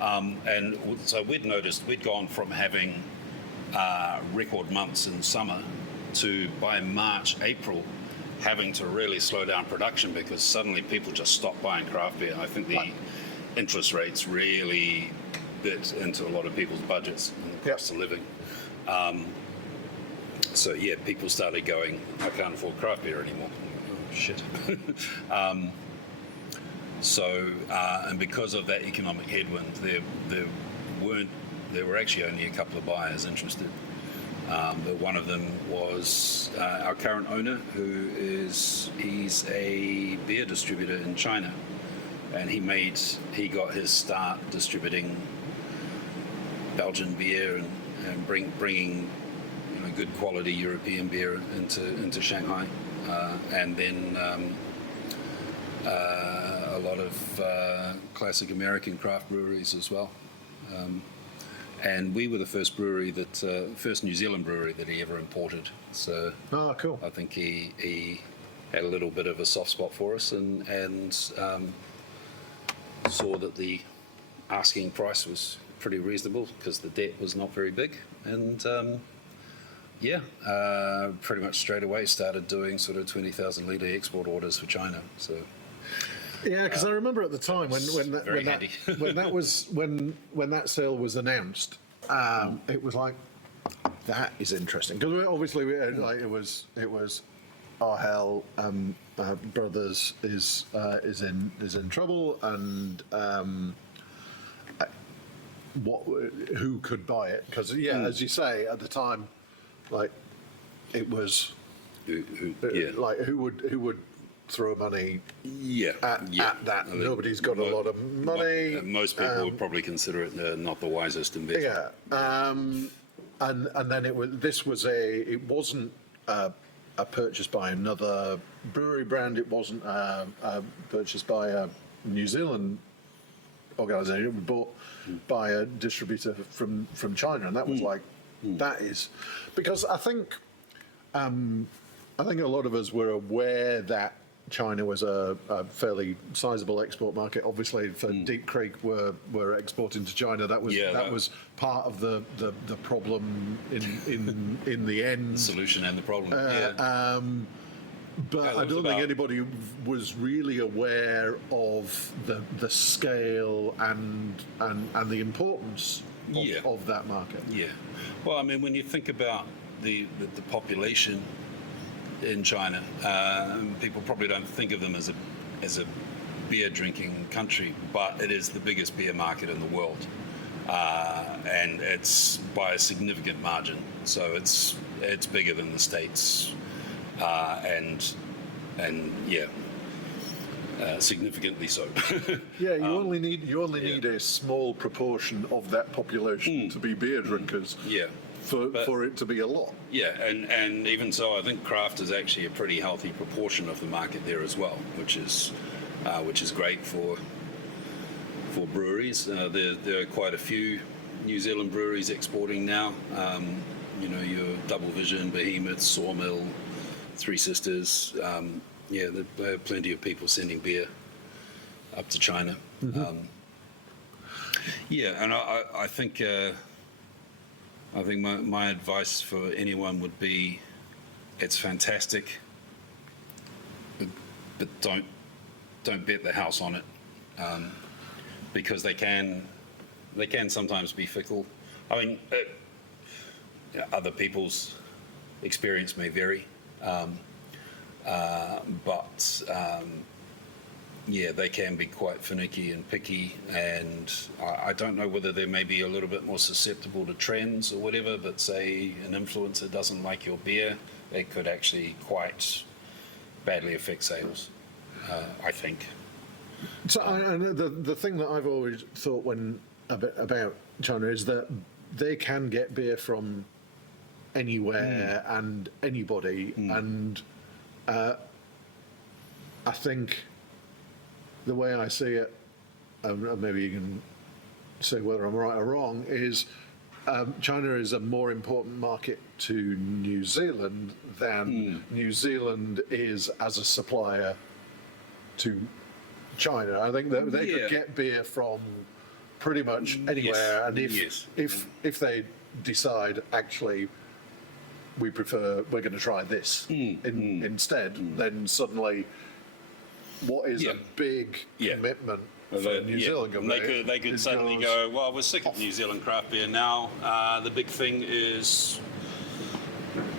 And so we'd noticed we'd gone from having record months in summer to by March, April, having to really slow down production because suddenly people just stopped buying craft beer. I think the interest rates really bit into a lot of people's budgets and the cost of living. So yeah, people started going, I can't afford craft beer anymore. Oh, shit. And because of that economic headwind, there were actually only a couple of buyers interested. But one of them was our current owner, he's a beer distributor in China, and he got his start distributing Belgian beer and bringing good quality European beer into Shanghai, and then a lot of classic American craft breweries as well. And we were the first first New Zealand brewery that he ever imported. So cool. I think he had a little bit of a soft spot for us and saw that the asking price was pretty reasonable because the debt was not very big. And pretty much straight away started doing sort of 20,000 litre export orders for China. So Yeah, because I remember at the time very handy. when that sale was announced, it was like, that is interesting, because obviously like it was oh hell, Brothers is in trouble, and who could buy it? Because as you say, at the time, like it was like who would throw money at that? Nobody's got a lot of money. Most people would probably consider it not the wisest investment. And then it wasn't a purchase by another brewery brand. It wasn't a purchase by a New Zealand organisation. It was bought by a distributor from China, and that was like, that is, because I think a lot of us were aware that China was a fairly sizable export market. Obviously, for Deep Creek were exporting to China. That was part of the problem in the end. The solution and the problem. But I don't think anybody was really aware of the scale and the importance of that market. Yeah. Well, I mean, when you think about the population in China, people probably don't think of them as a beer drinking country, but it is the biggest beer market in the world, and it's by a significant margin. So it's bigger than the States, significantly so. Yeah, you only need a small proportion of that population to be beer drinkers. Yeah. For it to be a lot. Yeah, and even so, I think craft is actually a pretty healthy proportion of the market there as well, which is great for breweries. There are quite a few New Zealand breweries exporting now. Your Double Vision, Behemoth, Sawmill, Three Sisters. There are plenty of people sending beer up to China. And I think. I think my advice for anyone would be, it's fantastic, but don't bet the house on it, because they can sometimes be fickle. I mean, other people's experience may vary, but they can be quite finicky and picky, and I don't know whether they may be a little bit more susceptible to trends or whatever, but say an influencer doesn't like your beer, it could actually quite badly affect sales, I think. So, and the thing that I've always thought about China is that they can get beer from anywhere and anybody, and I think the way I see it, and maybe you can say whether I'm right or wrong, is China is a more important market to New Zealand than New Zealand is as a supplier to China. I think that they could get beer from pretty much anywhere, and if they decide actually we're going to try this instead, then suddenly what is a big commitment for New Zealand company? They could suddenly go, well, we're sick of New Zealand craft beer now. The big thing is,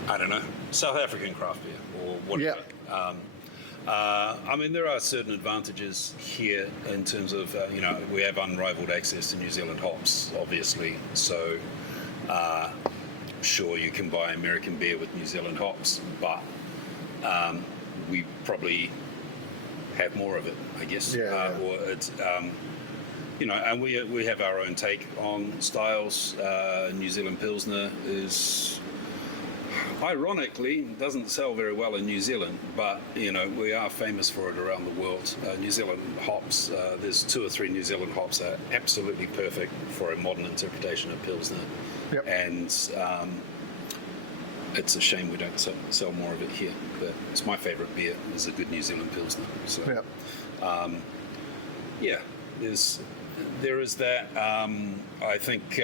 I don't know, South African craft beer or whatever. I mean, there are certain advantages here in terms of, we have unrivaled access to New Zealand hops, obviously. So, sure, you can buy American beer with New Zealand hops, but we probably have more of it, I guess. Or it's, and we have our own take on styles. New Zealand Pilsner is, ironically, doesn't sell very well in New Zealand, but, we are famous for it around the world. New Zealand hops, there's 2 or 3 New Zealand hops that are absolutely perfect for a modern interpretation of Pilsner. Yep. And it's a shame we don't sell more of it here, but it's my favourite beer is a good New Zealand Pilsner. So, there is that. I think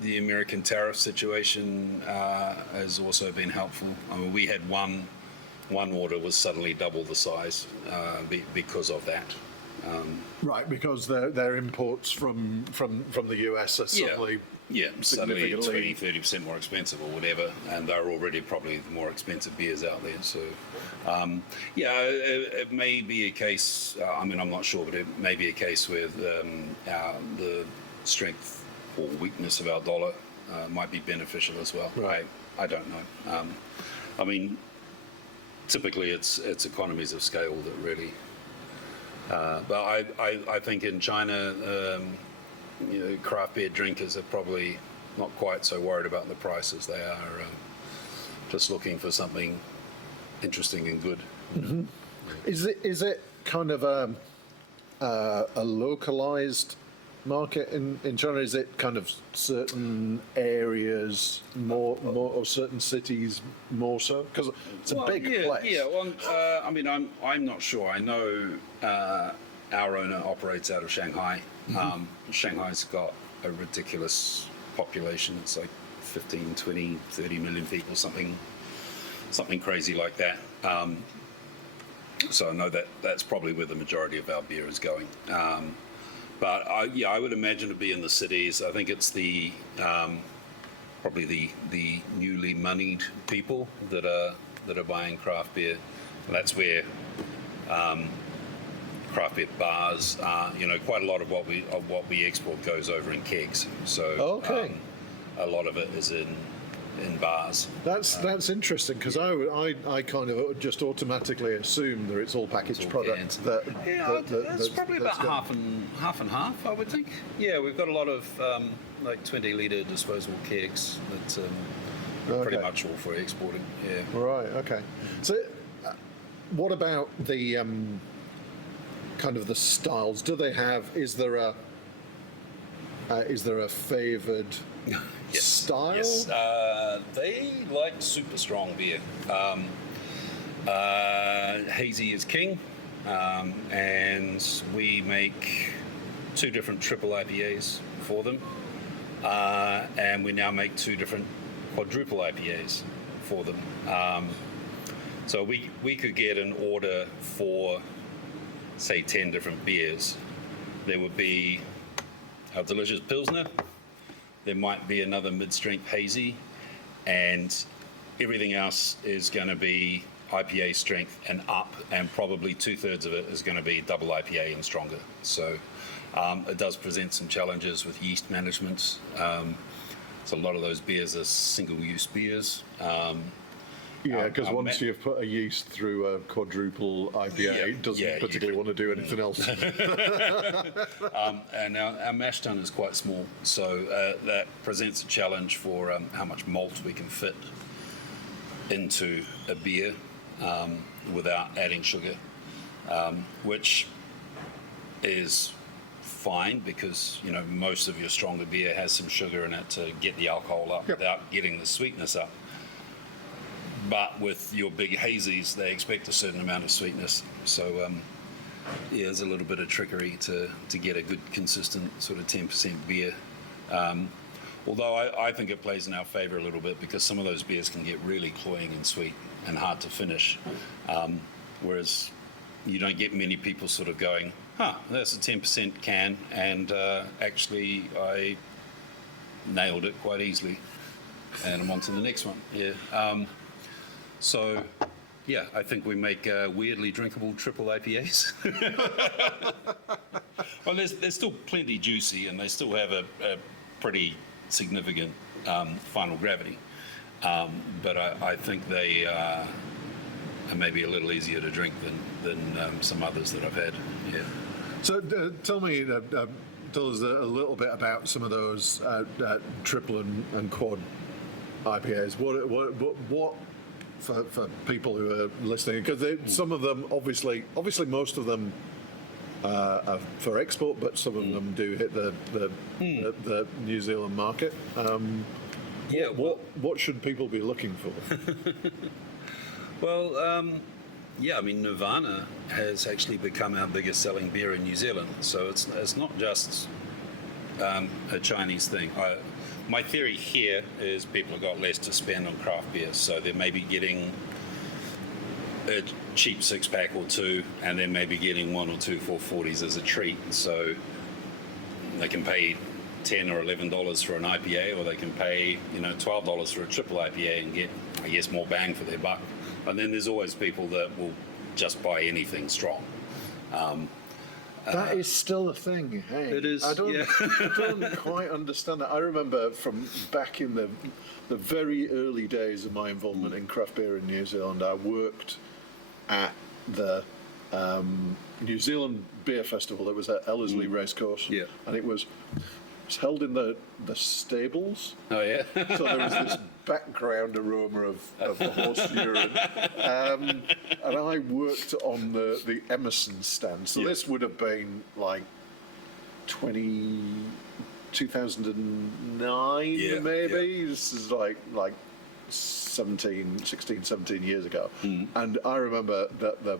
the American tariff situation has also been helpful. I mean, we had one one order was suddenly double the size because of that. Right, because their imports from the US are suddenly suddenly significantly 20-30% more expensive or whatever, and they're already probably the more expensive beers out there. So, it may be a case. I mean, I'm not sure, but it may be a case where the strength or weakness of our dollar might be beneficial as well. Right. I don't know. I mean, typically it's economies of scale that really. But I think in China, craft beer drinkers are probably not quite so worried about the price as they are just looking for something interesting and good. Mm-hmm. Is it kind of a localized market in China? Is it kind of certain areas more or certain cities more so? Because it's a big place. Yeah. Well, I mean, I'm not sure. I know our owner operates out of Shanghai. Mm-hmm. Shanghai's got a ridiculous population. It's like 15, 20, 30 million people, something crazy like that. So I know that's probably where the majority of our beer is going. But I would imagine it'd be in the cities. I think it's probably the newly moneyed people that are buying craft beer. That's where craft beer bars are. Quite a lot of what we export goes over in kegs. So a lot of it is in bars. That's interesting, because I kind of just automatically assume that it's all packaged product. That's probably about half and half, I would think. Yeah, we've got a lot of like 20-litre disposable kegs that pretty much all for exporting. Yeah. Right. Okay. So, what about the kind of the styles? Do they have? Is there a favoured style? Yes, they like super strong beer. Hazy is king, and we make 2 different triple IPAs for them, and we now make 2 different quadruple IPAs for them. So we could get an order for, say, 10 different beers. There would be our delicious Pilsner. There might be another mid-strength hazy, and everything else is going to be IPA strength and up, and probably 2/3 of it is going to be double IPA and stronger. So it does present some challenges with yeast management. So a lot of those beers are single-use beers. Because once you've put a yeast through a quadruple IPA, it doesn't particularly want to do anything else. And our mash tun is quite small, so that presents a challenge for how much malt we can fit into a beer without adding sugar, which is fine because most of your stronger beer has some sugar in it to get the alcohol up without getting the sweetness up. But with your big hazies, they expect a certain amount of sweetness. So, there's a little bit of trickery to get a good, consistent sort of 10% beer. Although I think it plays in our favour a little bit because some of those beers can get really cloying and sweet and hard to finish. Whereas you don't get many people sort of going, that's a 10% can, and actually I nailed it quite easily. And I'm on to the next one. Yeah. So, I think we make weirdly drinkable triple IPAs. Well, they're still plenty juicy, and they still have a pretty significant final gravity. But I think they are maybe a little easier to drink than some others that I've had. Yeah. So tell us a little bit about some of those triple and quad IPAs. What for people who are listening, because some of them obviously most of them are for export, but some of them do hit the New Zealand market. What should people be looking for? Well, I mean, Nirvana has actually become our biggest selling beer in New Zealand, so it's not just a Chinese thing. My theory here is people have got less to spend on craft beer, so they may be getting a cheap 6-pack or two, and then maybe getting 1 or 2 440s as a treat. So they can pay $10 or $11 for an IPA, or they can pay $12 for a triple IPA and get, I guess, more bang for their buck. And then there's always people that will just buy anything strong. That is still a thing. Hey, It is, I don't, yeah. I don't quite understand that. I remember from back in the very early days of my involvement in craft beer in New Zealand, I worked at the New Zealand Beer Festival. It was at Ellerslie Racecourse, Yeah. and it was held in the stables. Oh yeah. So there was this background aroma of the horse urine. And I worked on the Emerson stand. So Yeah. this would have been like 2009 Yeah, maybe. This is like 16, 17 years ago. And I remember that the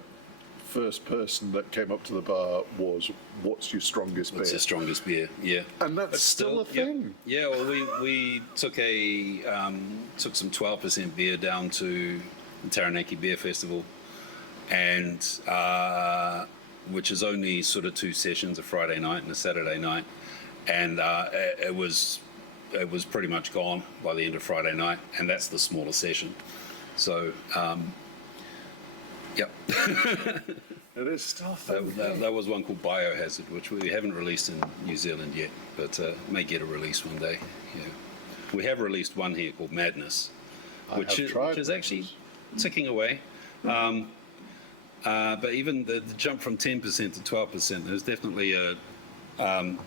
first person that came up to the bar was, "What's your strongest beer?" It's the strongest beer, yeah. And that's But still a yeah. thing. Yeah, well, we took took some 12% beer down to the Taranaki Beer Festival, and which is only sort of 2 sessions, a Friday night and a Saturday night, and it was pretty much gone by the end of Friday night, and that's the smaller session. So, yep. It is still a thing. That was one called Biohazard, which we haven't released in New Zealand yet, but may get a release one day. Yeah, we have released one here called Madness, which is actually ticking away. But even the jump from 10% to 12%, there's definitely a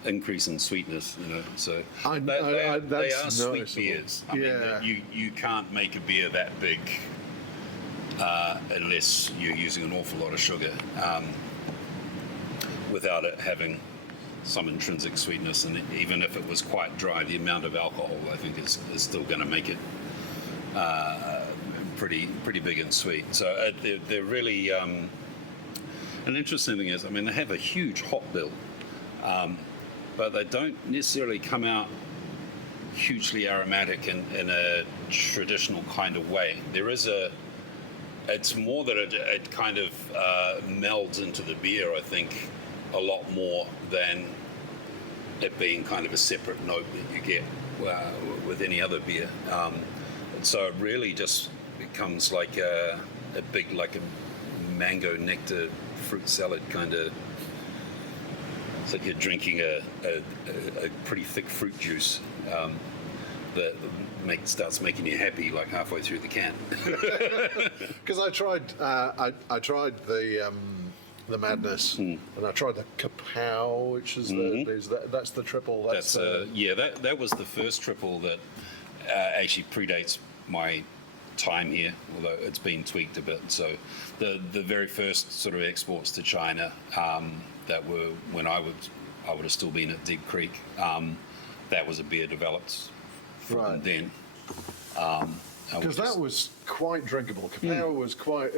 increase in sweetness. So they are that's sweet noticeable. beers. I Yeah. mean, you can't make a beer that big. Unless you're using an awful lot of sugar, without it having some intrinsic sweetness. And even if it was quite dry, the amount of alcohol, I think, is still going to make it pretty big and sweet. So they're really... an interesting thing is, I mean, they have a huge hop bill, but they don't necessarily come out hugely aromatic in a traditional kind of way. It's more that it kind of melds into the beer, I think, a lot more than it being kind of a separate note that you get with any other beer. So it really just becomes like a big, like a mango nectar fruit salad kind of. It's like you're drinking a pretty thick fruit juice that starts making you happy like halfway through the can. Because I tried the Madness, and I tried the Kapow, which is that's the triple. That was the first triple that actually predates my time here, although it's been tweaked a bit. So the very first sort of exports to China that were when I would have still been at Deep Creek. That was a beer developed from then. Because that was quite drinkable. Kapow was quite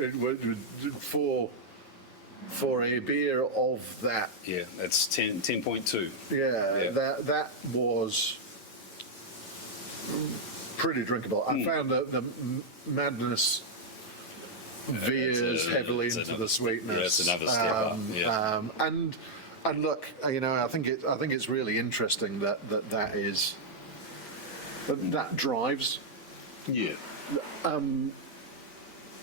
for a beer of that. Yeah, that's 10.2. Yeah, that was pretty drinkable. I found that the Madness veers heavily into the sweetness. Yeah, it's another step up. Yeah. And look, I think it's really interesting that is that drives. Yeah. And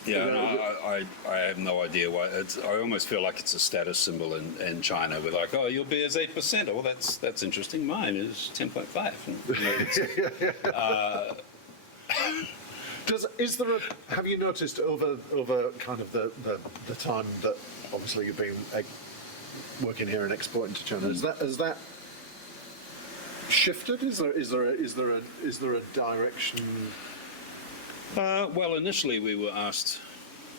I have no idea why. I almost feel like it's a status symbol in China. We're like, oh, your beer's 8%. Oh, that's interesting. Mine is 10.5. Have you noticed over kind of the time that obviously you've been working here and exporting to China, has that shifted? Is there a direction? Well, initially we were asked,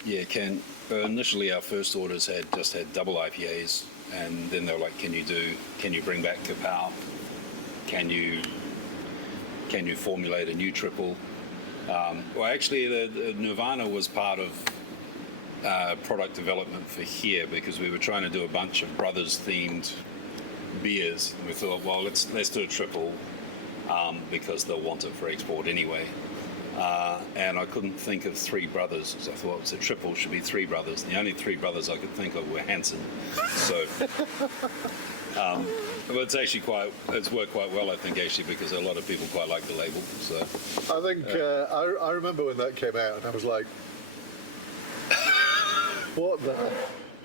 initially our first orders had double IPAs, and then they were like, can you bring back Kapow? Can you formulate a new triple? Well, actually, the Nirvana was part of product development for here, because we were trying to do a bunch of brothers-themed beers. And we thought, well, let's do a triple, because they'll want it for export anyway. and I couldn't think of Three Brothers, as I thought it's a triple, should be Three Brothers. And the only Three Brothers I could think of were Hanson. So, but it's worked quite well, I think, actually, because a lot of people quite like the label. So, I think I remember when that came out, and I was like, "What the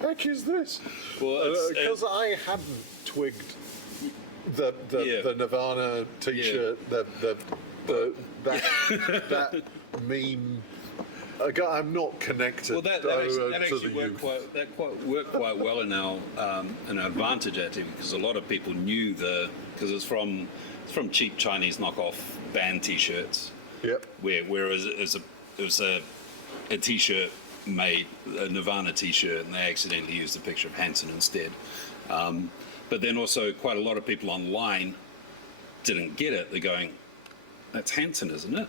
heck is this?" Well, because I hadn't twigged the Nirvana T-shirt, that meme. I'm not connected. Well, that actually worked quite well in our advantage, actually, because a lot of people knew because it's from cheap Chinese knockoff band T-shirts. Yep. Whereas it was a T-shirt made, a Nirvana T-shirt, and they accidentally used a picture of Hanson instead. But then also quite a lot of people online didn't get it. They're going, "That's Hanson, isn't it?"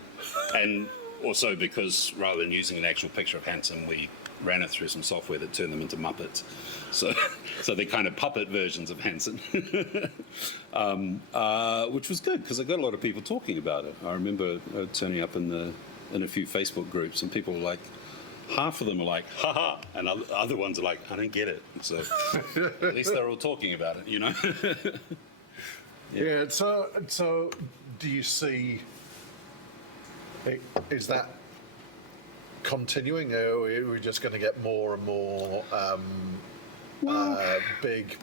And also because rather than using an actual picture of Hanson, we ran it through some software that turned them into Muppets. So they're kind of puppet versions of Hanson, which was good because I got a lot of people talking about it. I remember turning up in a few Facebook groups, and people were like, half of them are like, "Ha ha," and other ones are like, "I don't get it." So at least they're all talking about it, you know. Yeah. So do you see? Is that continuing, or are we just going to get more and more big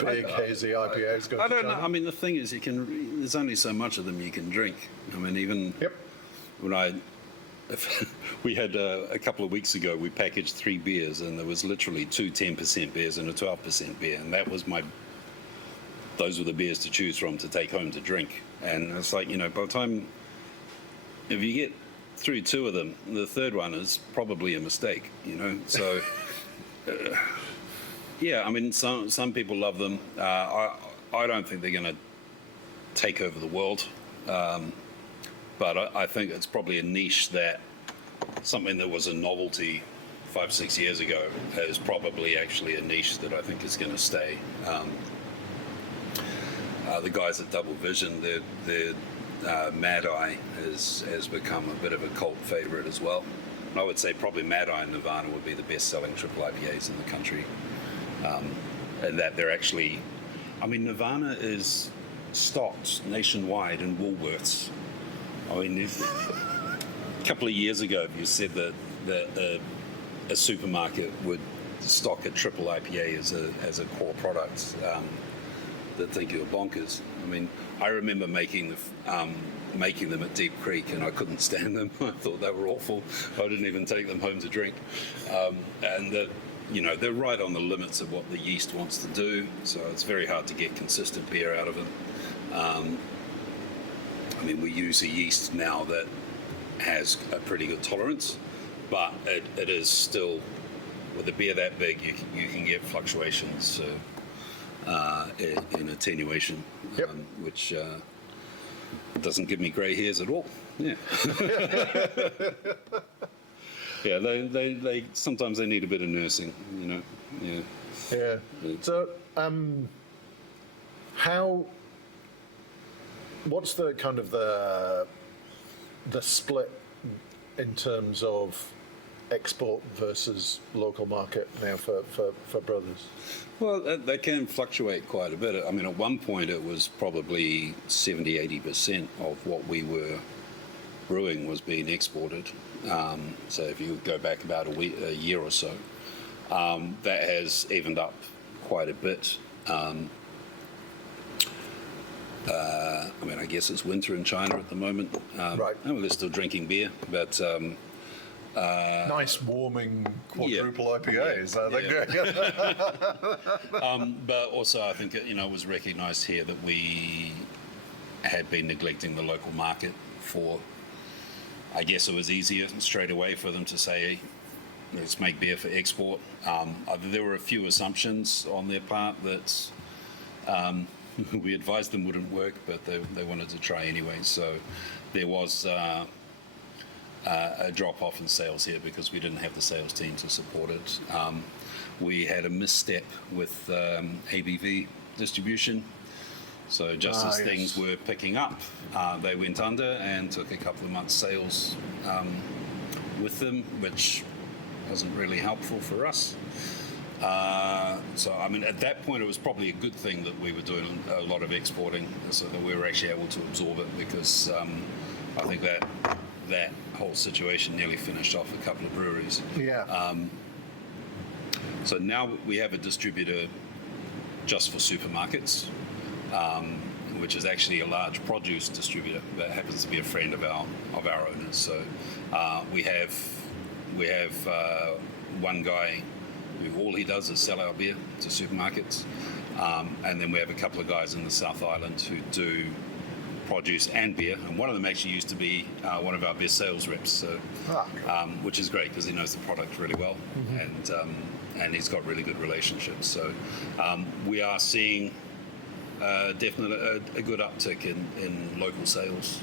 hazy IPAs going? I don't know. I mean, the thing is, there's only so much of them you can drink. I mean, even when we had a couple of weeks ago, we packaged 3 beers, and there was literally 2 10% beers and a 12% beer, and those were the beers to choose from to take home to drink. And it's like, by the time, if you get through 2 of them, the third one is probably a mistake, So, yeah, I mean, some people love them. I don't think they're going to take over the world. But I think it's probably a niche that something that was a novelty 5-6 years ago is probably actually a niche that I think is going to stay. The guys at Double Vision, their Mad Eye has become a bit of a cult favorite as well. And I would say probably Mad Eye and Nirvana would be the best-selling triple IPAs in the country. And that they're actually, I mean, Nirvana is stocked nationwide in Woolworths. I mean, a couple of years ago, if you said that a supermarket would stock a triple IPA as a core product, they'd think you were bonkers. I mean, I remember making them at Deep Creek, and I couldn't stand them. I thought they were awful. I didn't even take them home to drink. And that, they're right on the limits of what the yeast wants to do. So it's very hard to get consistent beer out of them. I mean, we use a yeast now that has a pretty good tolerance, but it is still, with a beer that big, you can get fluctuations in attenuation, which doesn't give me grey hairs at all. Yeah. Yeah, they sometimes they need a bit of nursing, Yeah. Yeah. So, what's the kind of the split in terms of export versus local market now for Brothers? Well, they can fluctuate quite a bit. I mean, at one point it was probably 70-80% of what we were brewing was being exported. So if you go back about a year or so, that has evened up quite a bit. I mean, I guess it's winter in China at the moment. Right. Oh, they're still drinking beer, but nice warming quadruple IPAs. But also, I think it was recognised here that we had been neglecting the local market for. I guess it was easier straight away for them to say, let's make beer for export. There were a few assumptions on their part that we advised them wouldn't work, but they wanted to try anyway. So there was a drop-off in sales here because we didn't have the sales team to support it. We had a misstep with ABV distribution. So just as yes. things were picking up, they went under and took a couple of months' sales with them, which wasn't really helpful for us. So, I mean, at that point, it was probably a good thing that we were doing a lot of exporting, so that we were actually able to absorb it, because I think that whole situation nearly finished off a couple of breweries. Yeah. So now we have a distributor just for supermarkets, which is actually a large produce distributor that happens to be a friend of our owners. So we have one guy who all he does is sell our beer to supermarkets, and then we have a couple of guys in the South Island who do produce and beer, and one of them actually used to be one of our best sales reps, so which is great because he knows the product really well, and he's got really good relationships. So we are seeing definitely a good uptick in local sales.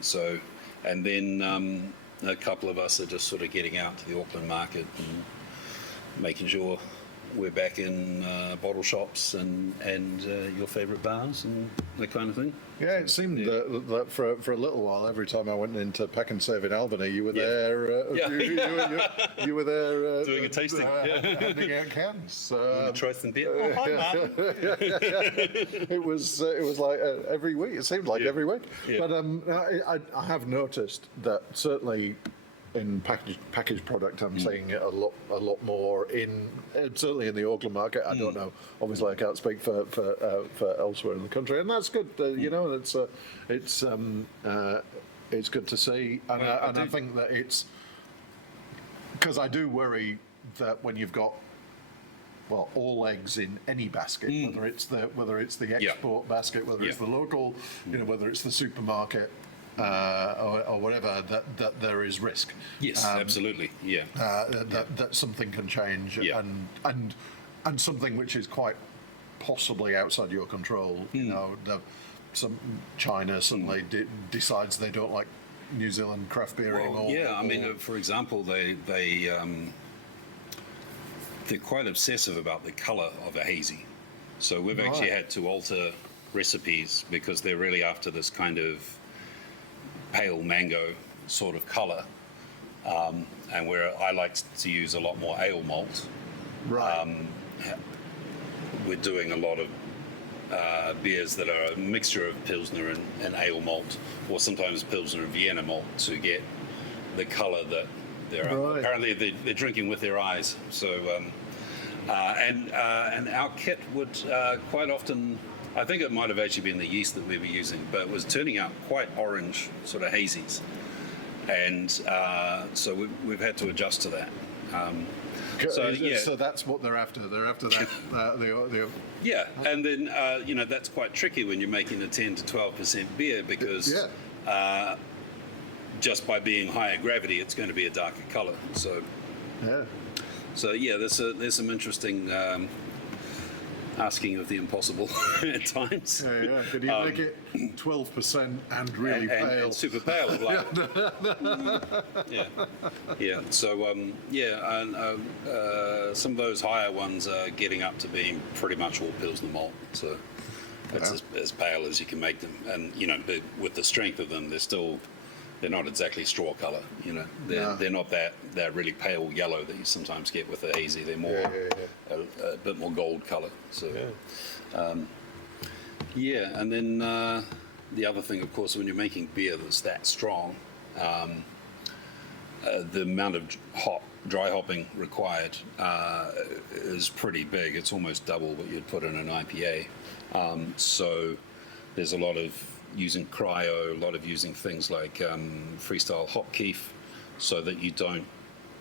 So, and then a couple of us are just sort of getting out to the Auckland market and making sure we're back in bottle shops and your favourite bars and that kind of thing. Yeah, it seemed that for a little while, every time I went into Pack and Save in Albany, you were there. You were there doing a tasting, handing out cans. Try some beer. Oh, hi, man. It was like every week. It seemed like every week. Yeah. But I have noticed that certainly in packaged product, I'm seeing it a lot more certainly in the Auckland market. I don't know. Obviously, I can't speak for elsewhere in the country, and that's good. It's good to see, and I think that it's because I do worry that when you've got all eggs in any basket, whether it's the export basket, whether it's the local, whether it's the supermarket. Or whatever, that there is risk. Yes, absolutely. Yeah. That something can change, and something which is quite possibly outside your control. Some China suddenly decides they don't like New Zealand craft beer anymore. Yeah, I mean, for example, they're quite obsessive about the colour of a hazy. So we've actually had to alter recipes because they're really after this kind of pale mango sort of colour, and where I like to use a lot more ale malt. Right. We're doing a lot of beers that are a mixture of Pilsner and ale malt, or sometimes Pilsner and Vienna malt, to get the colour that they're apparently they're drinking with their eyes. So and our kit would quite often, I think it might have actually been the yeast that we were using, but it was turning out quite orange sort of hazies, and so we've had to adjust to that. So that's what they're after. They're after that. Yeah, and then that's quite tricky when you're making a 10 to 12% beer, because just by being higher gravity, it's going to be a darker colour. So there's some interesting asking of the impossible at times. Yeah. Could you make it 12% and really pale? And super pale. Like, yeah. So, and some of those higher ones are getting up to being pretty much all Pilsner malt. So it's as pale as you can make them. And, but with the strength of them, they're not exactly straw colour. They're not that really pale yellow that you sometimes get with a hazy. They're more a bit more gold colour. So and then the other thing, of course, when you're making beer that's that strong, the amount of dry hopping required is pretty big. It's almost double what you'd put in an IPA. So there's a lot of using cryo, a lot of using things like freestyle hop keef, so that you don't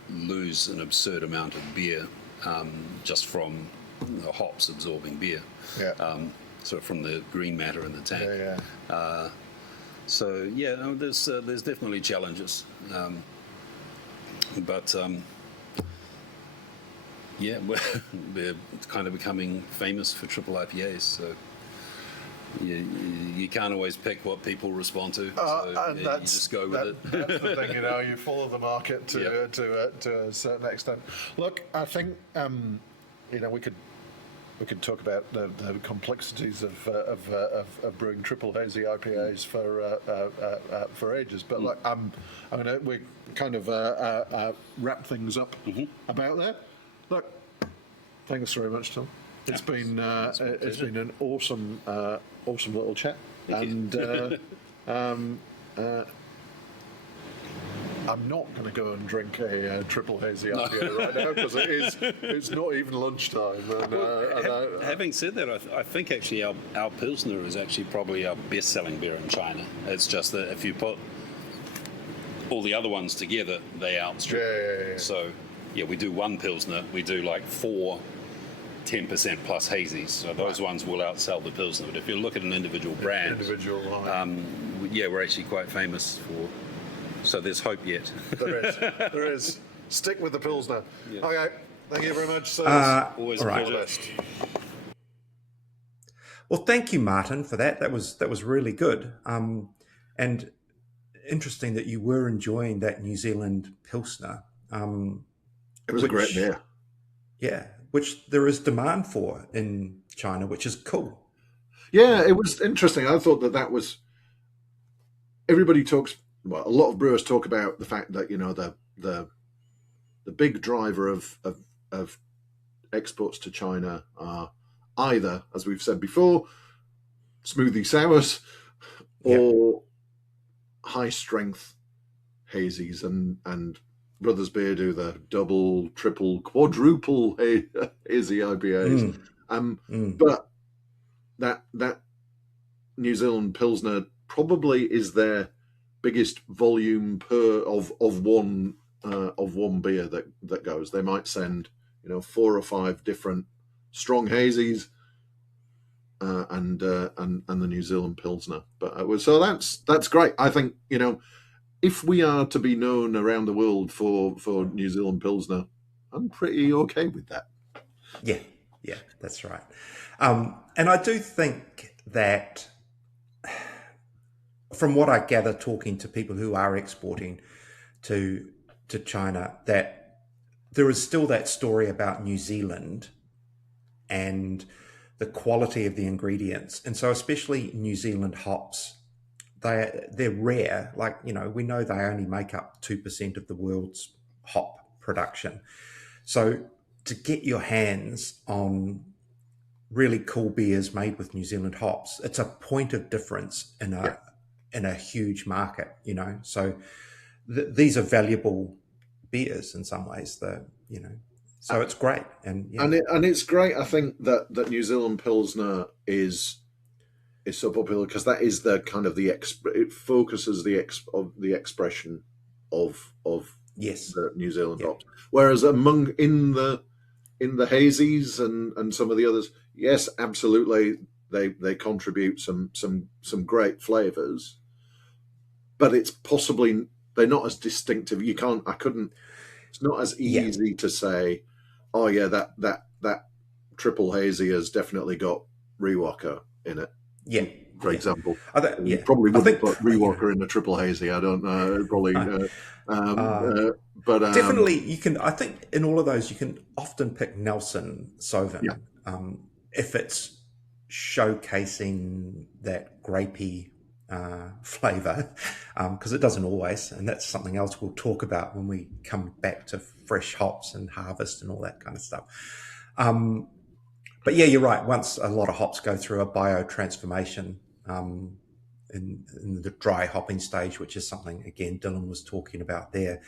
lose an absurd amount of beer just from the hops absorbing beer. So from the green matter in the tank. There's definitely challenges, but we're kind of becoming famous for triple IPAs. So you can't always pick what people respond to. So you just go with it. That's the thing, you follow the market to a certain extent. Look, I think we could we could talk about the complexities of brewing triple hazy IPAs for ages. But like, we kind of wrap things up about that. Look, thanks very much, Tom. It's been an awesome little chat, I'm not going to go and drink a triple hazy IPA right now because it's not even lunchtime. Having said that, I think actually our Pilsner is actually probably our best-selling beer in China. It's just that if you put all the other ones together, they outstrip. Yeah. So, we do one Pilsner, we do like 4 10% plus hazies. So those ones will outsell the Pilsner. But if you look at an individual brand, we're actually quite famous for. So there's hope yet. There is. Stick with the Pilsner. Yeah. Okay. Thank you very much. Always a pleasure. Well, thank you, Martin, for that. That was really good. And interesting that you were enjoying that New Zealand Pilsner. It was a great beer. Yeah, which there is demand for in China, which is cool. Yeah, it was interesting. I thought that was. Everybody talks. Well, a lot of brewers talk about the fact that the big driver of exports to China are either, as we've said before, smoothie sours or high strength hazies, and Brothers Beer do the double, triple, quadruple hazy IPAs. But that New Zealand Pilsner probably is their biggest volume of one beer that goes. They might send 4 or 5 different strong hazies and the New Zealand Pilsner. But so that's great. I think if we are to be known around the world for New Zealand Pilsner, I'm pretty okay with that. Yeah, that's right. And I do think that, from what I gather talking to people who are exporting to China, that there is still that story about New Zealand and the quality of the ingredients. And so especially New Zealand hops, they're rare. Like, we know they only make up 2% of the world's hop production. So to get your hands on really cool beers made with New Zealand hops, it's a point of difference in a huge market, So these are valuable beers in some ways. So it's great, and it's great. I think that New Zealand Pilsner is so popular because that is the kind of it focuses the expression of the New Zealand hops. Whereas in the hazies and some of the others, yes, absolutely, they contribute some great flavors, but it's possibly they're not as distinctive. It's not as easy to say, oh yeah, that triple hazy has definitely got Rewalker in it. Yeah, for example. You probably wouldn't put Rewalker in a triple hazy. I don't know. Probably, but definitely you can. I think in all of those you can often pick Nelson Sauvin if it's showcasing that grapey flavour, because it doesn't always, and that's something else we'll talk about when we come back to fresh hops and harvest and all that kind of stuff. But yeah, you're right. Once a lot of hops go through a biotransformation in the dry hopping stage, which is something, again, Dylan was talking about there,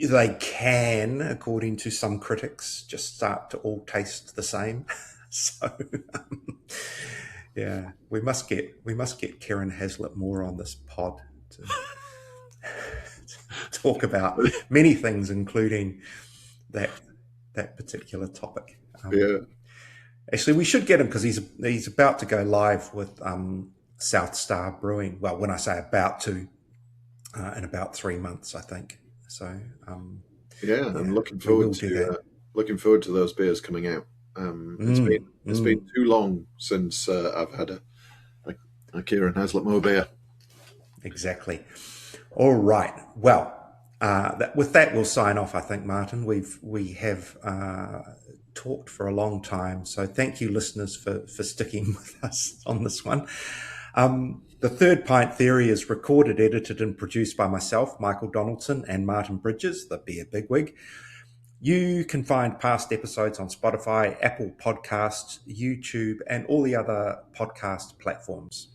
they can, according to some critics, just start to all taste the same. So, we must get Karen Haslett more on this pod to talk about many things, including that particular topic. Actually, we should get him because he's about to go live with South Star Brewing. Well, when I say about to, in about 3 months, I think. So, I'm looking forward to those beers coming out. It's been too long since I've had a Kieran Haslett Moore beer. Exactly. All right. Well, with that, we'll sign off. I think, Martin, we have talked for a long time. So thank you, listeners, for sticking with us on this one. The Third Pint Theory is recorded, edited, and produced by myself, Michael Donaldson, and Martin Bridges, the beer bigwig. You can find past episodes on Spotify, Apple Podcasts, YouTube, and all the other podcast platforms.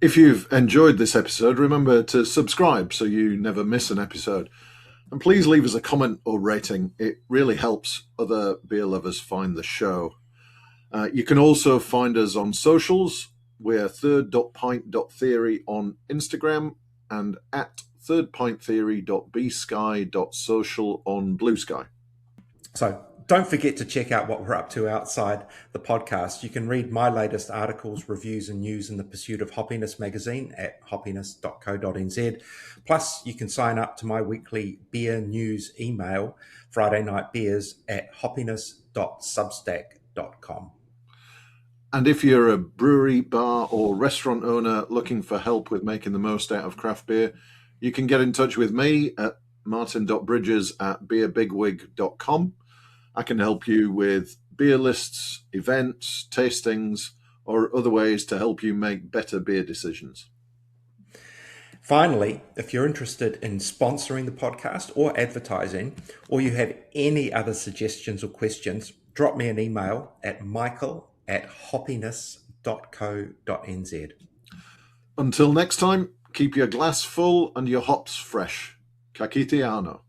If you've enjoyed this episode, remember to subscribe so you never miss an episode. And please leave us a comment or rating. It really helps other beer lovers find the show. You can also find us on socials. We're third.pint.theory on Instagram and at thirdpinttheory.bsky.social on Blue Sky. So don't forget to check out what we're up to outside the podcast. You can read my latest articles, reviews, and news in the Pursuit of Hoppiness magazine at hoppiness.co.nz. Plus, you can sign up to my weekly beer news email, Friday Night Beers, at hoppiness.substack.com. And if you're a brewery, bar, or restaurant owner looking for help with making the most out of craft beer, you can get in touch with me at martin.bridges@beerbigwig.com. I can help you with beer lists, events, tastings, or other ways to help you make better beer decisions. Finally, if you're interested in sponsoring the podcast or advertising, or you have any other suggestions or questions, drop me an email at michael@hoppiness.co.nz. Until next time, keep your glass full and your hops fresh. Ka kite ano.